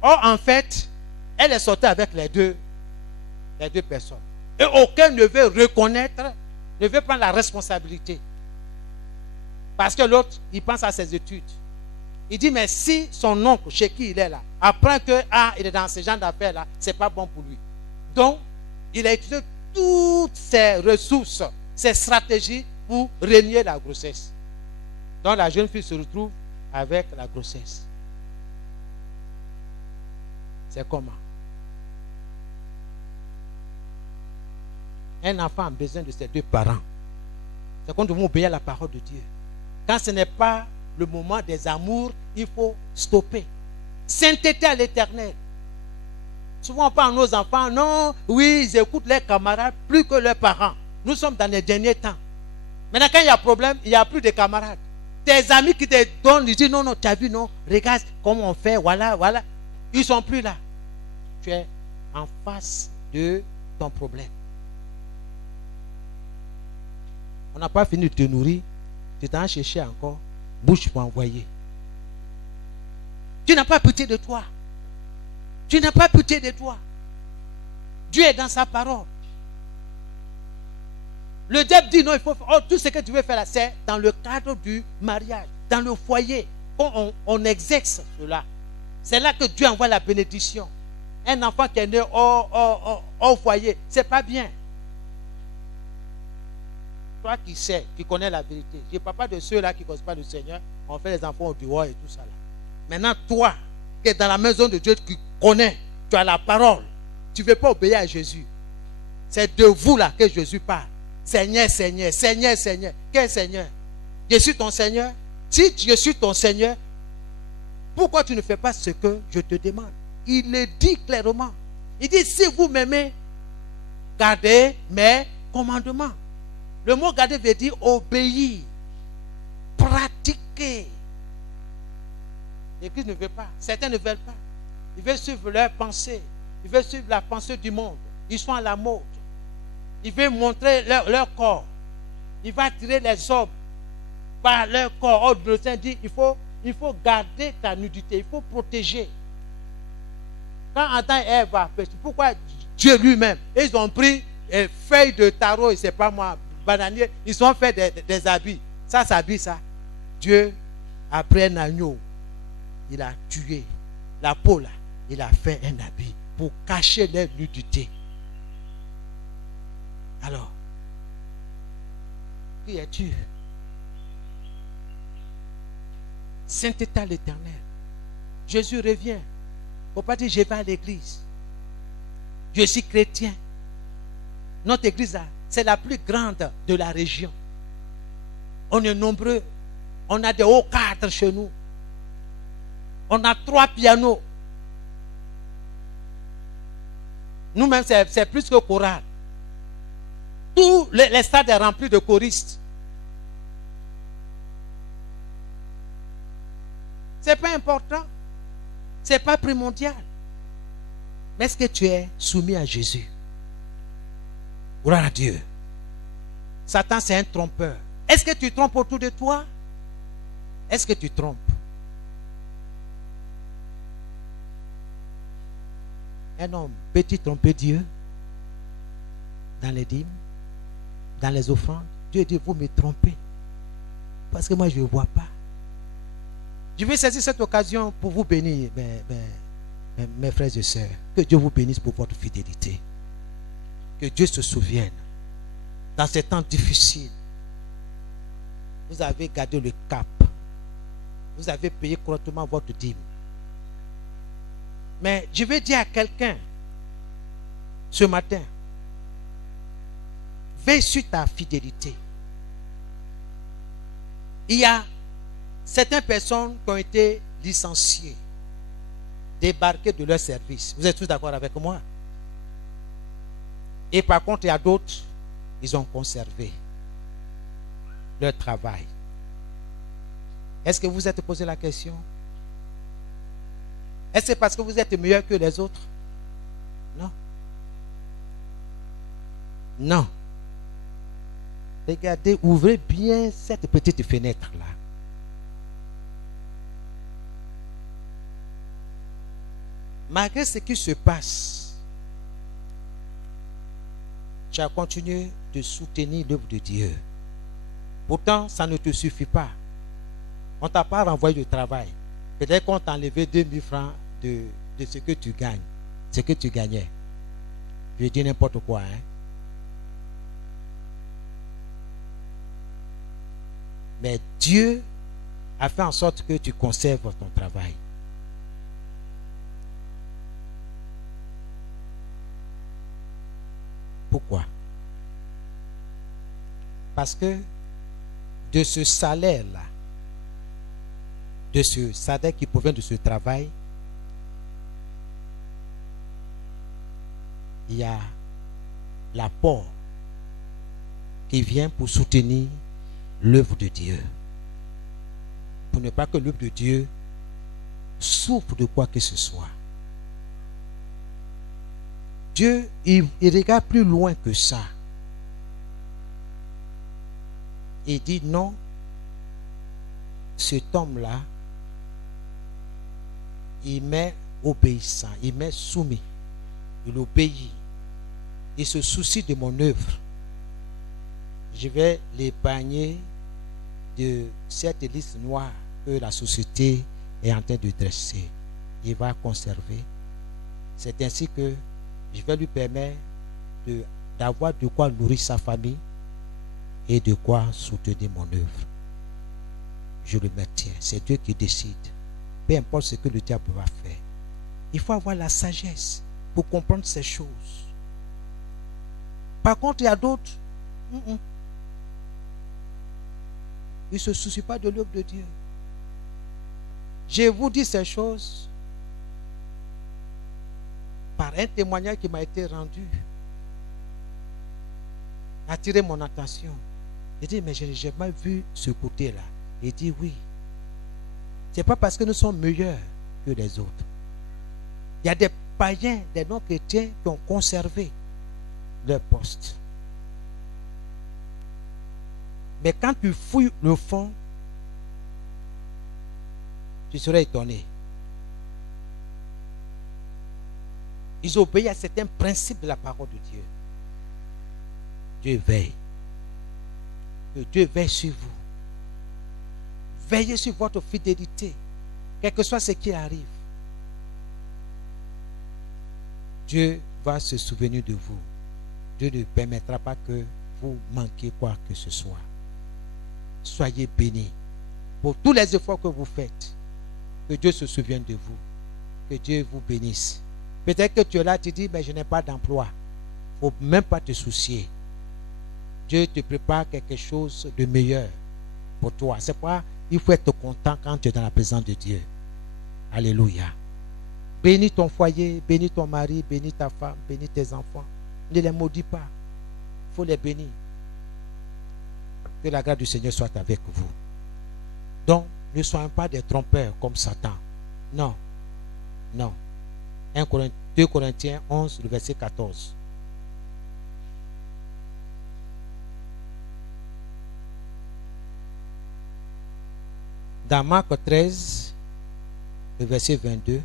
Or, en fait, elle est sortie avec les deux personnes. Et aucun ne veut reconnaître, ne veut prendre la responsabilité. Parce que l'autre, il pense à ses études. Il dit, mais si son oncle, chez qui il est là, apprend que il est dans ce genre d'affaires-là, c'est pas bon pour lui. Donc, il a utilisé toutes ses ressources, ses stratégies pour renier la grossesse. Donc, la jeune fille se retrouve avec la grossesse. C'est comment? Un enfant a besoin de ses deux parents. C'est quand nous devons obéir à la parole de Dieu. Quand ce n'est pas le moment des amours, il faut stopper. Sainteté à l'Éternel. Souvent on parle à nos enfants, non, oui, ils écoutent leurs camarades plus que leurs parents. Nous sommes dans les derniers temps. Maintenant, quand il y a problème, il n'y a plus de camarades. Tes amis qui te donnent, ils disent, non, tu as vu, non, regarde comment on fait, voilà. Ils ne sont plus là. Tu es en face de ton problème. On n'a pas fini de te nourrir. Tu t'en cherché encore. Bouche pour envoyer. Tu n'as pas pitié de toi. Tu n'as pas pitié de toi. Dieu est dans sa parole. Le diable dit non, il faut faire. Tout ce que tu veux faire là, c'est dans le cadre du mariage, dans le foyer. On exerce cela. C'est là que Dieu envoie la bénédiction. Un enfant qui est né au foyer, c'est pas bien. Toi qui sais, qui connais la vérité. Je ne parle pas de ceux-là qui ne connaissent pas le Seigneur. On fait les enfants au dehors et tout ça. Là. Maintenant, toi, qui es dans la maison de Dieu, qui connais, tu as la parole. Tu ne veux pas obéir à Jésus. C'est de vous là que Jésus parle. Seigneur, Seigneur, Seigneur, Seigneur. Quel Seigneur? Je suis ton Seigneur. Si je suis ton Seigneur, pourquoi tu ne fais pas ce que je te demande? Il le dit clairement. Il dit, si vous m'aimez, gardez mes commandements. Le mot garder veut dire obéir, pratiquer. L'Église ne veut pas. Certains ne veulent pas. Ils veulent suivre leur pensée. Ils veulent suivre la pensée du monde. Ils sont à la mode. Ils veulent montrer leur corps. Ils vont attirer les hommes par leur corps. Or, le Seigneur dit, il faut garder ta nudité. Il faut protéger. Quand Adam et Ève a péché, pourquoi Dieu lui-même, ils ont pris feuilles de tarot, et c'est pas moi, bananier, ils ont fait des habits. Ça s'habille ça. Dieu, après un agneau, il a tué la peau là. Il a fait un habit pour cacher leur nudité. Alors, qui es-tu? Sainteté à l'Éternel. Jésus revient. Il ne faut pas dire je vais à l'église. Je suis chrétien. Notre église, c'est la plus grande de la région. On est nombreux. On a des hauts cadres chez nous. On a 3 pianos. Nous-mêmes, c'est plus que chorale. Tous les stades sont remplis de choristes. Ce n'est pas important. Ce n'est pas primordial. Mais est-ce que tu es soumis à Jésus? Gloire à Dieu. Satan, c'est un trompeur. Est-ce que tu trompes autour de toi? Est-ce que tu trompes? Un homme peut-il tromper Dieu? Dans les dîmes, dans les offrandes? Dieu dit, vous me trompez. Parce que moi, je ne vois pas. Je vais saisir cette occasion pour vous bénir, mes frères et sœurs. Que Dieu vous bénisse pour votre fidélité. Que Dieu se souvienne. Dans ces temps difficiles, vous avez gardé le cap. Vous avez payé correctement votre dîme. Mais je vais dire à quelqu'un ce matin, veille sur ta fidélité. Il y a Certaines personnes qui ont été licenciées, débarquées de leur service. Vous êtes tous d'accord avec moi? Et par contre, il y a d'autres, ils ont conservé leur travail. Est-ce que vous êtes posé la question? Est-ce que c'est parce que vous êtes meilleur que les autres? Non. Non. Regardez, ouvrez bien cette petite fenêtre-là. Malgré ce qui se passe, tu as continué de soutenir l'œuvre de Dieu. Pourtant, ça ne te suffit pas. On ne t'a pas renvoyé de travail. Peut-être qu'on t'a enlevé 2000 francs de ce que tu gagnes, ce que tu gagnais. Je dis n'importe quoi. Hein? Mais Dieu a fait en sorte que tu conserves ton travail. Pourquoi? Parce que de ce salaire-là, de ce salaire qui provient de ce travail, il y a l'apport qui vient pour soutenir l'œuvre de Dieu. Pour ne pas que l'œuvre de Dieu souffre de quoi que ce soit. Dieu, il regarde plus loin que ça. Il dit non, cet homme-là, il m'est obéissant, il m'est soumis, il obéit, il se soucie de mon œuvre. Je vais l'épargner de cette liste noire que la société est en train de dresser. Il va conserver. C'est ainsi que je vais lui permettre d'avoir de quoi nourrir sa famille et de quoi soutenir mon œuvre. Je le maintiens. C'est Dieu qui décide. Peu importe ce que le diable va faire. Il faut avoir la sagesse pour comprendre ces choses. Par contre, il y a d'autres. Ils ne se soucient pas de l'œuvre de Dieu. Je vous dis ces choses par un témoignage qui m'a été rendu, attiré mon attention. J'ai dit, mais je n'ai jamais vu ce côté-là. Il dit, oui. Ce n'est pas parce que nous sommes meilleurs que les autres. Il y a des païens, des non-chrétiens qui ont conservé leur poste. Mais quand tu fouilles le fond, tu serais étonné. Ils obéissent à certains principes de la parole de Dieu. Dieu veille. Que Dieu veille sur vous. Veillez sur votre fidélité, quel que soit ce qui arrive. Dieu va se souvenir de vous. Dieu ne permettra pas que vous manquiez quoi que ce soit. Soyez bénis pour tous les efforts que vous faites. Que Dieu se souvienne de vous. Que Dieu vous bénisse. Peut-être que tu es là, tu dis, mais je n'ai pas d'emploi. Il ne faut même pas te soucier. Dieu te prépare quelque chose de meilleur pour toi. C'est pourquoi il faut être content quand tu es dans la présence de Dieu. Alléluia. Bénis ton foyer, bénis ton mari, bénis ta femme, bénis tes enfants. Ne les maudis pas. Il faut les bénir. Que la grâce du Seigneur soit avec vous. Donc, ne soyons pas des trompeurs comme Satan. Non. Non. 2 Corinthiens 11, le verset 14. Dans Marc 13, le verset 22,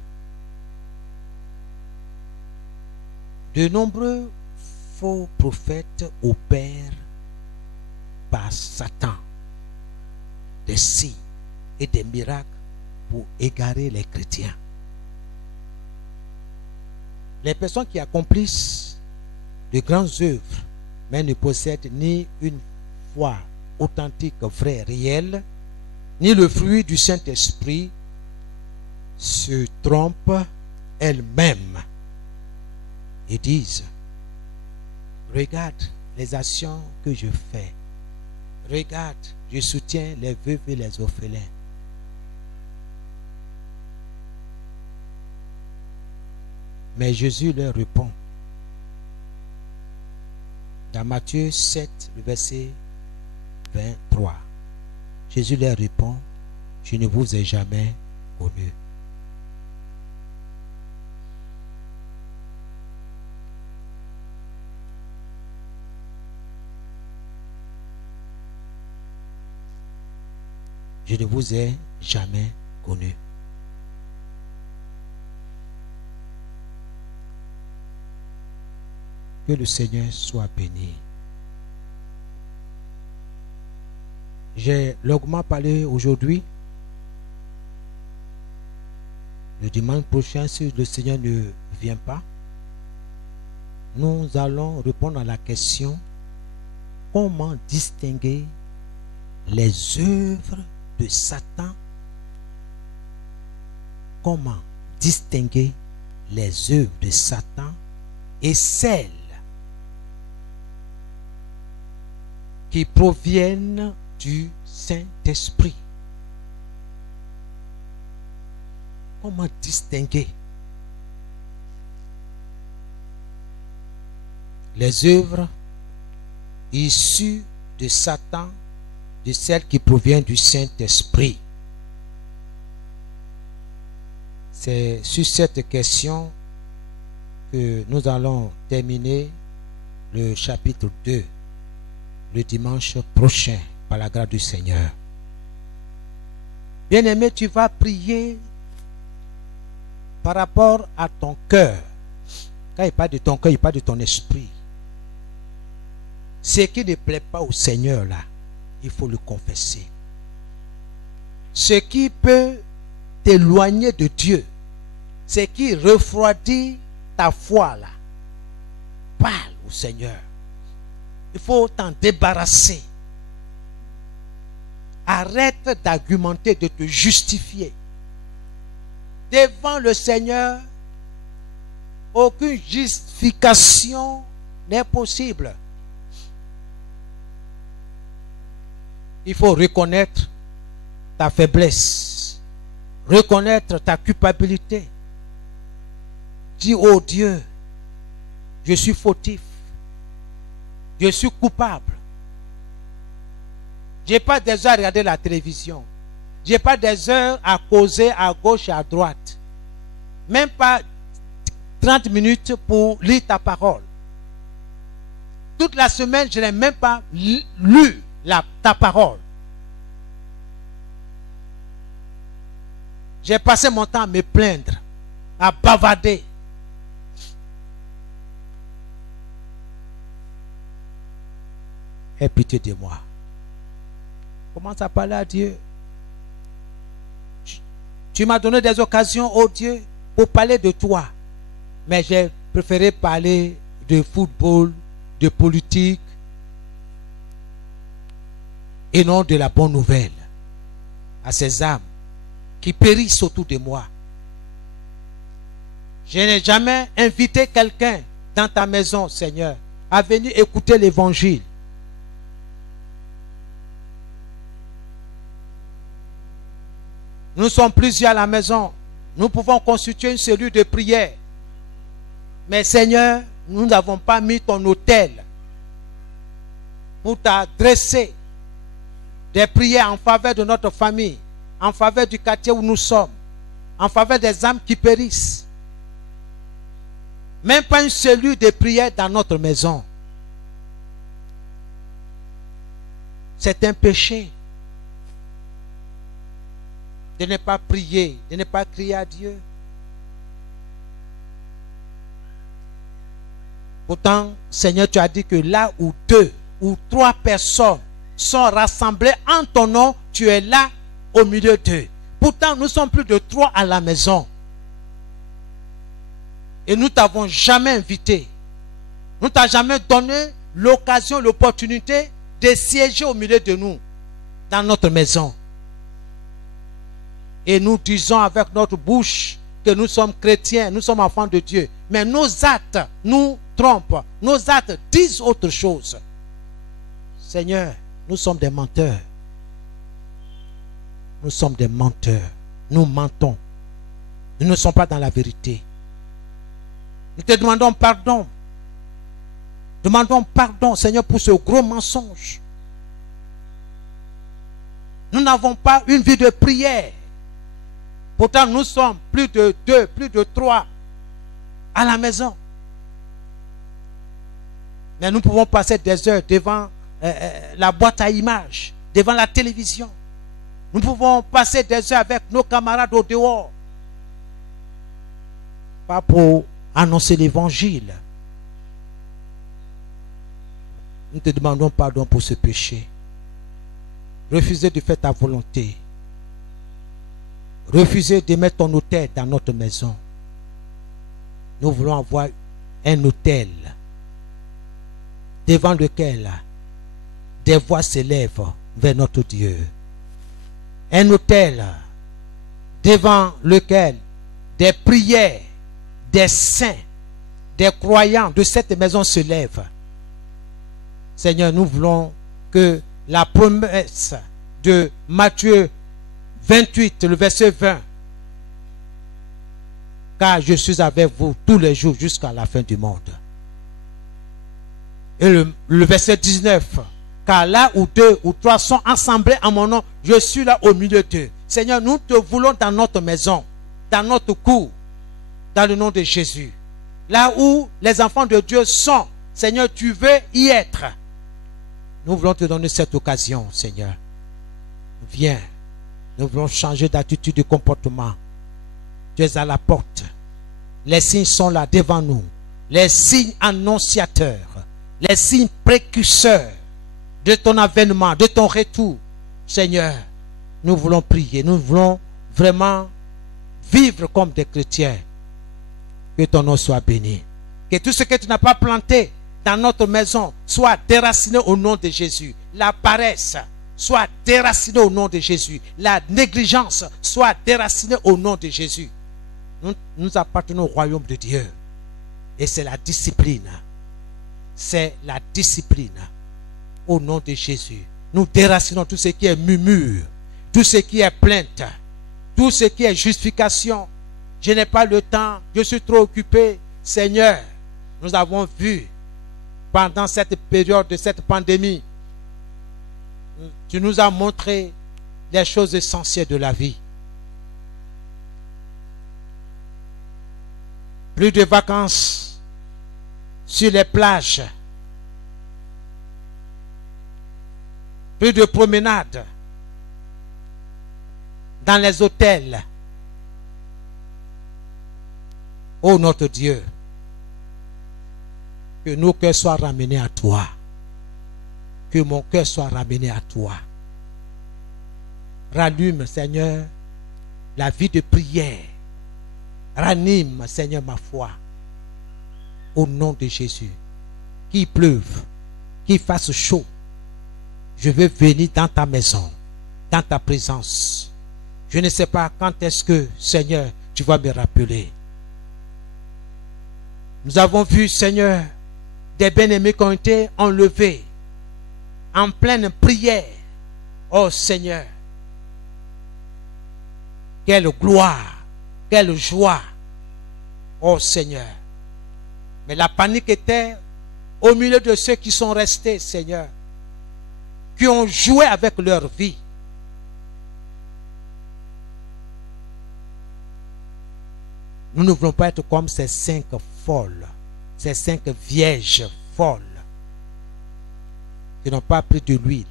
de nombreux faux prophètes opèrent par Satan des signes et des miracles pour égarer les chrétiens. Les personnes qui accomplissent de grandes œuvres, mais ne possèdent ni une foi authentique, vraie, réelle, ni le fruit du Saint-Esprit, se trompent elles-mêmes et disent, regarde les actions que je fais, regarde, je soutiens les veuves et les orphelins, Mais Jésus leur répond. Dans Matthieu 7, le verset 23. Jésus leur répond, je ne vous ai jamais connu. Je ne vous ai jamais connu. Que le Seigneur soit béni. J'ai longuement parlé aujourd'hui. Le dimanche prochain, si le Seigneur ne vient pas, nous allons répondre à la question: comment distinguer les œuvres de Satan? Comment distinguer les œuvres de Satan et celles qui proviennent du Saint-Esprit? Comment distinguer les œuvres issues de Satan de celles qui proviennent du Saint-Esprit? C'est sur cette question que nous allons terminer le chapitre 2 le dimanche prochain par la grâce du Seigneur. Bien-aimé, tu vas prier par rapport à ton cœur. Quand il parle de ton cœur, il parle de ton esprit. Ce qui ne plaît pas au Seigneur là, il faut le confesser. Ce qui peut t'éloigner de Dieu, ce qui refroidit ta foi là, parle au Seigneur. Il faut t'en débarrasser. Arrête d'argumenter, de te justifier. Devant le Seigneur, aucune justification n'est possible. Il faut reconnaître ta faiblesse, reconnaître ta culpabilité. Dis, oh Dieu, je suis fautif, je suis coupable. Je n'ai pas des heures à regarder la télévision. Je n'ai pas des heures à causer à gauche et à droite. Même pas 30 minutes pour lire ta parole. Toute la semaine, je n'ai même pas lu ta parole. J'ai passé mon temps à me plaindre, à bavarder. Aie pitié de moi. Commence à parler à Dieu. Tu m'as donné des occasions, oh Dieu, pour parler de toi. Mais j'ai préféré parler de football, de politique, et non de la bonne nouvelle à ces âmes qui périssent autour de moi. Je n'ai jamais invité quelqu'un dans ta maison, Seigneur, à venir écouter l'évangile. Nous sommes plusieurs à la maison. Nous pouvons constituer une cellule de prière. Mais Seigneur, nous n'avons pas mis ton autel pour t'adresser des prières en faveur de notre famille, en faveur du quartier où nous sommes, en faveur des âmes qui périssent. Même pas une cellule de prière dans notre maison. C'est un péché de ne pas prier, de ne pas crier à Dieu. Pourtant, Seigneur, tu as dit que là où 2 ou 3 personnes sont rassemblées en ton nom, tu es là au milieu d'eux. Pourtant, nous sommes plus de 3 à la maison. Et nous ne t'avons jamais invité. Nous ne t'avons jamais donné l'occasion, l'opportunité de siéger au milieu de nous, dans notre maison. Et nous disons avec notre bouche que nous sommes chrétiens, nous sommes enfants de Dieu. Mais nos actes nous trompent. Nos actes disent autre chose. Seigneur, nous sommes des menteurs. Nous sommes des menteurs. Nous mentons. Nous ne sommes pas dans la vérité. Nous te demandons pardon. Demandons pardon, Seigneur, pour ce gros mensonge. Nous n'avons pas une vie de prière. Pourtant, nous sommes plus de 2, plus de 3 à la maison. Mais nous pouvons passer des heures devant la boîte à images, devant la télévision. Nous pouvons passer des heures avec nos camarades au dehors. Pas pour annoncer l'évangile. Nous te demandons pardon pour ce péché. Refuser de faire ta volonté. Refuser de mettre ton autel dans notre maison. Nous voulons avoir un autel devant lequel des voix s'élèvent vers notre Dieu. Un autel devant lequel des prières des saints, des croyants de cette maison se lèvent. Seigneur, nous voulons que la promesse de Matthieu 28, le verset 20, car je suis avec vous tous les jours jusqu'à la fin du monde. Et le verset 19, car là où 2 ou 3 sont assemblés en mon nom, je suis là au milieu d'eux. Seigneur, nous te voulons dans notre maison, dans notre cour, dans le nom de Jésus. Là où les enfants de Dieu sont, Seigneur, tu veux y être. Nous voulons te donner cette occasion, Seigneur. Viens. Nous voulons changer d'attitude, de comportement. Tu es à la porte. Les signes sont là devant nous. Les signes annonciateurs. Les signes précurseurs de ton avènement, de ton retour. Seigneur, nous voulons prier. Nous voulons vraiment vivre comme des chrétiens. Que ton nom soit béni. Que tout ce que tu n'as pas planté dans notre maison soit déraciné au nom de Jésus. La paresse soit déracinée au nom de Jésus. La négligence soit déracinée au nom de Jésus. Nous appartenons au royaume de Dieu. Et c'est la discipline. C'est la discipline. Au nom de Jésus. Nous déracinons tout ce qui est murmure, tout ce qui est plainte, tout ce qui est justification. Je n'ai pas le temps, je suis trop occupé. Seigneur, nous avons vu pendant cette période de cette pandémie, tu nous as montré les choses essentielles de la vie. Plus de vacances sur les plages, plus de promenades dans les hôtels. Ô notre Dieu, que nos cœurs soient ramenés à toi. Que mon cœur soit ramené à toi. Rallume, Seigneur, la vie de prière. Ranime, Seigneur, ma foi. Au nom de Jésus. Qu'il pleuve, qu'il fasse chaud. Je veux venir dans ta maison, dans ta présence. Je ne sais pas quand est-ce que, Seigneur, tu vas me rappeler. Nous avons vu, Seigneur, des bien-aimés qui ont été enlevés en pleine prière. Oh Seigneur, quelle gloire, quelle joie. Oh Seigneur. Mais la panique était au milieu de ceux qui sont restés, Seigneur, qui ont joué avec leur vie. Nous ne voulons pas être comme ces 5 folles, ces 5 vierges folles qui n'ont pas pris de l'huile,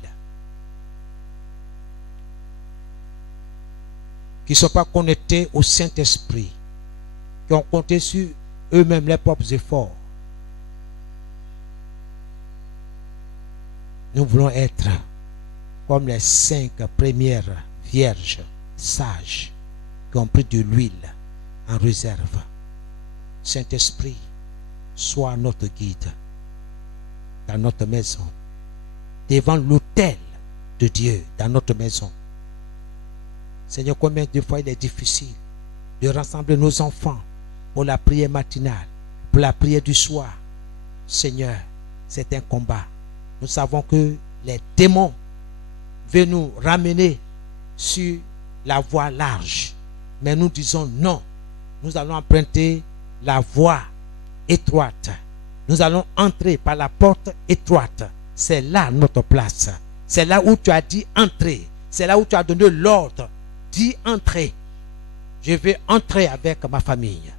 qui ne sont pas connectés au Saint-Esprit, qui ont compté sur eux-mêmes leurs propres efforts. Nous voulons être comme les 5 premières vierges sages qui ont pris de l'huile en réserve. Saint-Esprit, sois notre guide dans notre maison, devant l'autel de Dieu dans notre maison. Seigneur, combien de fois il est difficile de rassembler nos enfants pour la prière matinale, pour la prière du soir. Seigneur, c'est un combat. Nous savons que les démons veulent nous ramener sur la voie large. Mais nous disons non. Nous allons emprunter la voie étroite. Nous allons entrer par la porte étroite. C'est là notre place. C'est là où tu as dit entrer. C'est là où tu as donné l'ordre. Dis entrer. Je vais entrer avec ma famille.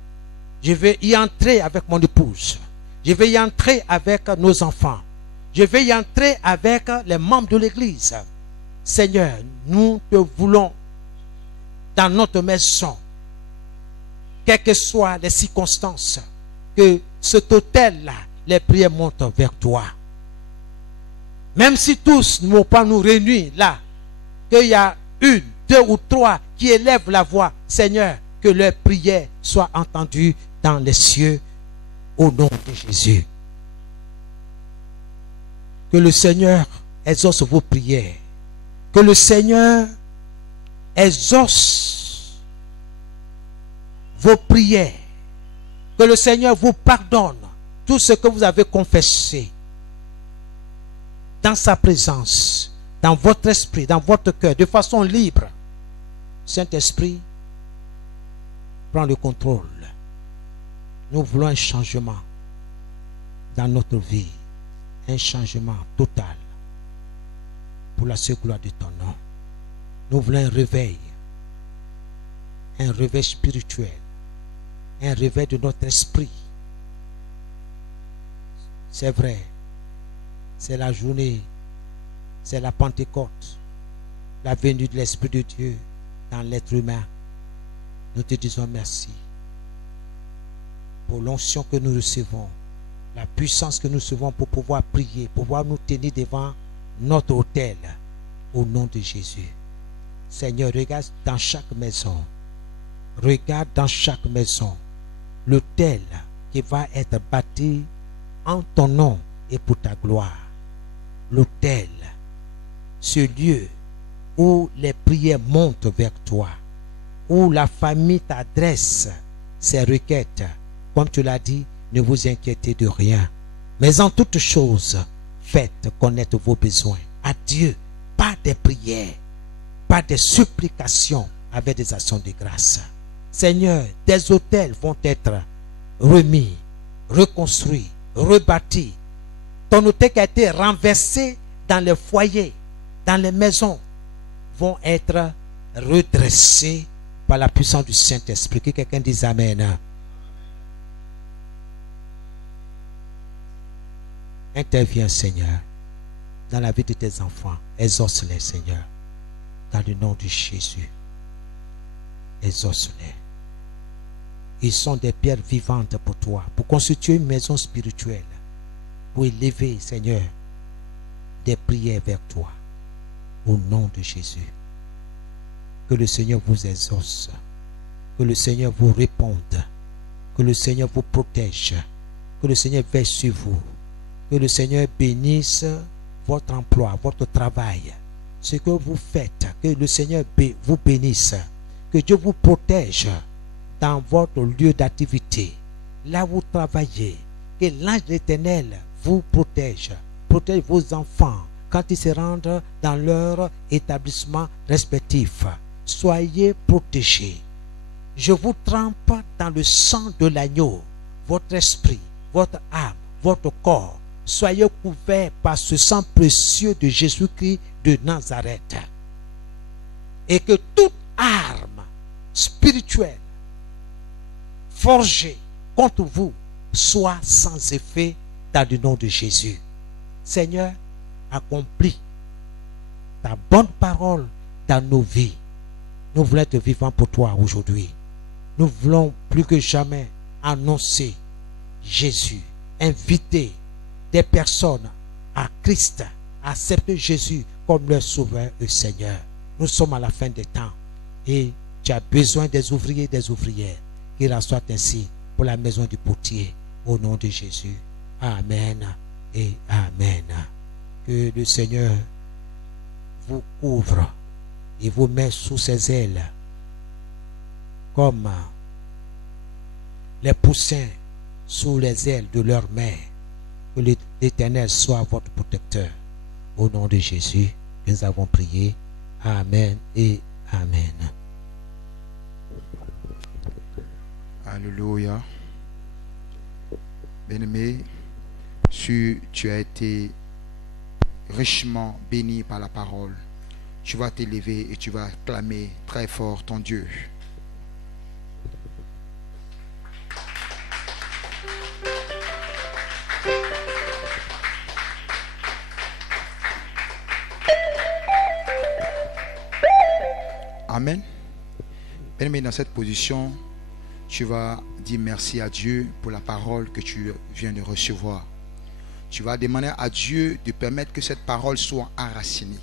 Je vais y entrer avec mon épouse. Je vais y entrer avec nos enfants. Je vais y entrer avec les membres de l'église. Seigneur, nous te voulons dans notre maison, quelles que soient les circonstances, que cet hôtel-là, les prières montent vers toi. Même si tous ne vont pas nous réunir là, qu'il y a une, deux ou trois qui élèvent la voix, Seigneur, que leurs prières soient entendues dans les cieux au nom de Jésus. Que le Seigneur exauce vos prières. Que le Seigneur exauce vos prières. Que le Seigneur vous pardonne tout ce que vous avez confessé dans sa présence, dans votre esprit, dans votre cœur, de façon libre. Saint-Esprit, prends le contrôle. Nous voulons un changement dans notre vie, un changement total pour la seule gloire de ton nom. Nous voulons un réveil spirituel, un réveil de notre esprit. C'est vrai, c'est la journée, c'est la Pentecôte, la venue de l'Esprit de Dieu dans l'être humain. Nous te disons merci pour l'onction que nous recevons, la puissance que nous recevons pour pouvoir prier, pour pouvoir nous tenir devant notre autel au nom de Jésus. Seigneur, regarde dans chaque maison, regarde dans chaque maison l'autel qui va être bâti en ton nom et pour ta gloire. L'autel, ce lieu où les prières montent vers toi, où la famille t'adresse ses requêtes. Comme tu l'as dit, ne vous inquiétez de rien. Mais en toutes choses, faites connaître vos besoins à Dieu, pas des prières, pas des supplications avec des actions de grâce. Seigneur, des autels vont être remis, reconstruits, rebâtis. Ton autel qui a été renversé dans les foyers, dans les maisons, vont être redressés par la puissance du Saint-Esprit. Que quelqu'un dise Amen. Interviens, Seigneur, dans la vie de tes enfants. Exauce-les, Seigneur, dans le nom de Jésus. Exauce-les. Ils sont des pierres vivantes pour toi, pour constituer une maison spirituelle, pour élever, Seigneur, des prières vers toi, au nom de Jésus. Que le Seigneur vous exauce, que le Seigneur vous réponde, que le Seigneur vous protège, que le Seigneur veille sur vous, que le Seigneur bénisse votre emploi, votre travail, ce que vous faites, que le Seigneur vous bénisse, que Dieu vous protège dans votre lieu d'activité, là où vous travaillez, que l'ange de l'Éternel vous protège, protège vos enfants quand ils se rendent dans leur établissement respectif. Soyez protégés. Je vous trempe dans le sang de l'agneau, votre esprit, votre âme, votre corps. Soyez couverts par ce sang précieux de Jésus-Christ de Nazareth. Et que toute arme spirituelle forgée contre vous soit sans effet dans le nom de Jésus. Seigneur, accomplis ta bonne parole dans nos vies. Nous voulons être vivants pour toi aujourd'hui. Nous voulons plus que jamais annoncer Jésus, inviter des personnes à Christ, à accepter Jésus comme leur sauveur et Seigneur. Nous sommes à la fin des temps et tu as besoin des ouvriers et des ouvrières. Qu'il en soit ainsi pour la maison du potier au nom de Jésus. Amen et Amen. Que le Seigneur vous couvre et vous met sous ses ailes comme les poussins sous les ailes de leur mère. Que l'Éternel soit votre protecteur. Au nom de Jésus, nous avons prié. Amen et Amen. Alléluia. Bien-aimé, si tu as été richement béni par la parole, tu vas t'élever et tu vas acclamer très fort ton Dieu. Amen. Bien-aimé, dans cette position, tu vas dire merci à Dieu pour la parole que tu viens de recevoir. Tu vas demander à Dieu de permettre que cette parole soit enracinée.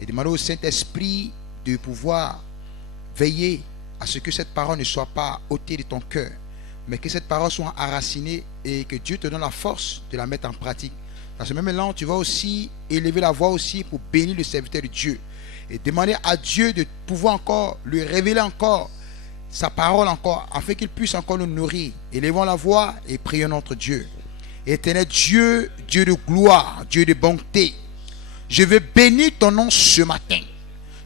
Et demander au Saint-Esprit de pouvoir veiller à ce que cette parole ne soit pas ôtée de ton cœur, mais que cette parole soit enracinée et que Dieu te donne la force de la mettre en pratique. Dans ce même élan, tu vas aussi élever la voix aussi pour bénir le serviteur de Dieu. Et demander à Dieu de pouvoir encore lui révéler encore sa parole encore, afin qu'il puisse encore nous nourrir. Élevons la voix et prions notre Dieu. Éternel Dieu, Dieu de gloire, Dieu de bonté, je veux bénir ton nom ce matin.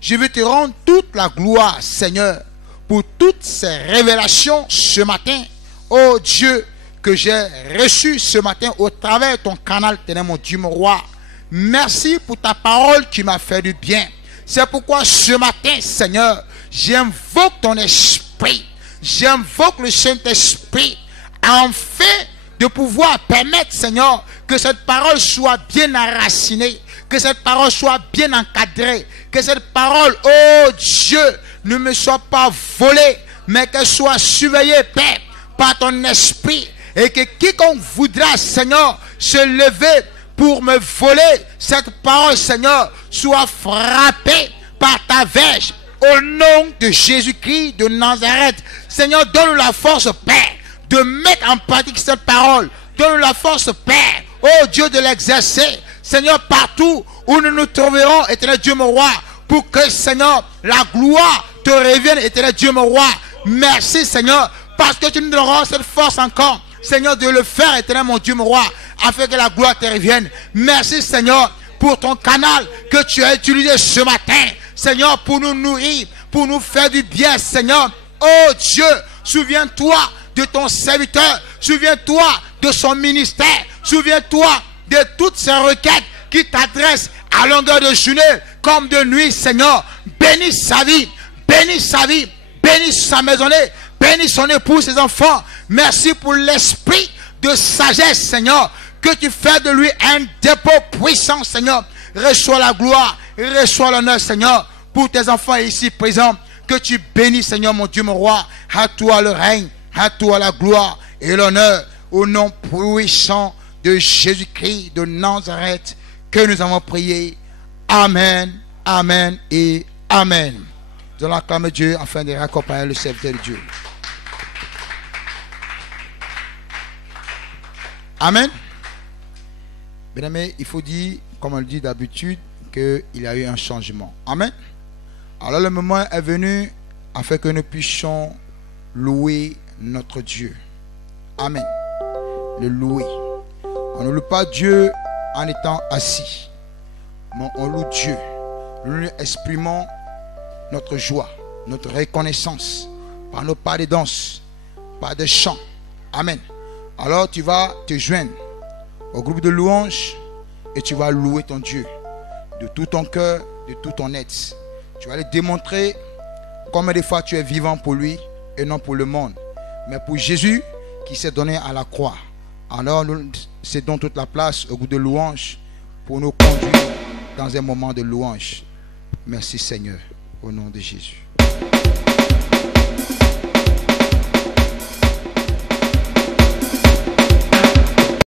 Je veux te rendre toute la gloire, Seigneur, pour toutes ces révélations ce matin, oh Dieu, que j'ai reçu ce matin au travers de ton canal, Éternel mon Dieu, mon roi. Merci pour ta parole qui m'a fait du bien. C'est pourquoi ce matin, Seigneur, j'invoque ton esprit, j'invoque le Saint-Esprit, afin de pouvoir permettre, Seigneur, que cette parole soit bien enracinée, que cette parole soit bien encadrée, que cette parole, oh Dieu, ne me soit pas volée, mais qu'elle soit surveillée, Père, par ton esprit, et que quiconque voudra, Seigneur, se lever pour me voler cette parole, Seigneur, soit frappé par ta verge. Au nom de Jésus-Christ de Nazareth, Seigneur, donne-nous la force, Père, de mettre en pratique cette parole. Donne-nous la force, Père, oh Dieu, de l'exercer, Seigneur, partout où nous nous trouverons, éternel Dieu, mon roi, pour que, Seigneur, la gloire te revienne, éternel Dieu, mon roi. Merci, Seigneur, parce que tu nous donneras cette force encore, Seigneur, de le faire, éternel mon Dieu, mon roi, afin que la gloire te revienne. Merci, Seigneur, pour ton canal que tu as utilisé ce matin, Seigneur, pour nous nourrir, pour nous faire du bien, Seigneur. Oh Dieu, souviens-toi de ton serviteur, souviens-toi de son ministère, souviens-toi de toutes ces requêtes qui t'adressent à longueur de journée comme de nuit, Seigneur. Bénis sa vie, bénis sa vie, bénis sa maisonnée, bénis son époux, ses enfants. Merci pour l'esprit de sagesse, Seigneur, que tu fais de lui un dépôt puissant, Seigneur. Reçois la gloire, reçois l'honneur, Seigneur, pour tes enfants ici présents. Que tu bénis, Seigneur, mon Dieu, mon roi. À toi le règne, à toi la gloire et l'honneur, au nom puissant de Jésus-Christ de Nazareth, que nous avons prié. Amen, amen et amen. Nous allons acclamer Dieu afin de raccompagner le serviteur de Dieu. Amen. Bien aimé, il faut dire, comme on le dit d'habitude, qu'il y a eu un changement. Amen. Alors le moment est venu afin que nous puissions louer notre Dieu. Amen. Le louer. On ne loue pas Dieu en étant assis, mais on loue Dieu. Nous exprimons notre joie, notre reconnaissance par nos pas de danse, par des chants. Amen. Alors tu vas te joindre au groupe de louanges et tu vas louer ton Dieu de tout ton cœur, de tout ton être. Tu vas lui démontrer combien de fois tu es vivant pour lui et non pour le monde, mais pour Jésus qui s'est donné à la croix. Alors nous cédons toute la place au groupe de louanges pour nous conduire dans un moment de louange. Merci Seigneur, au nom de Jésus.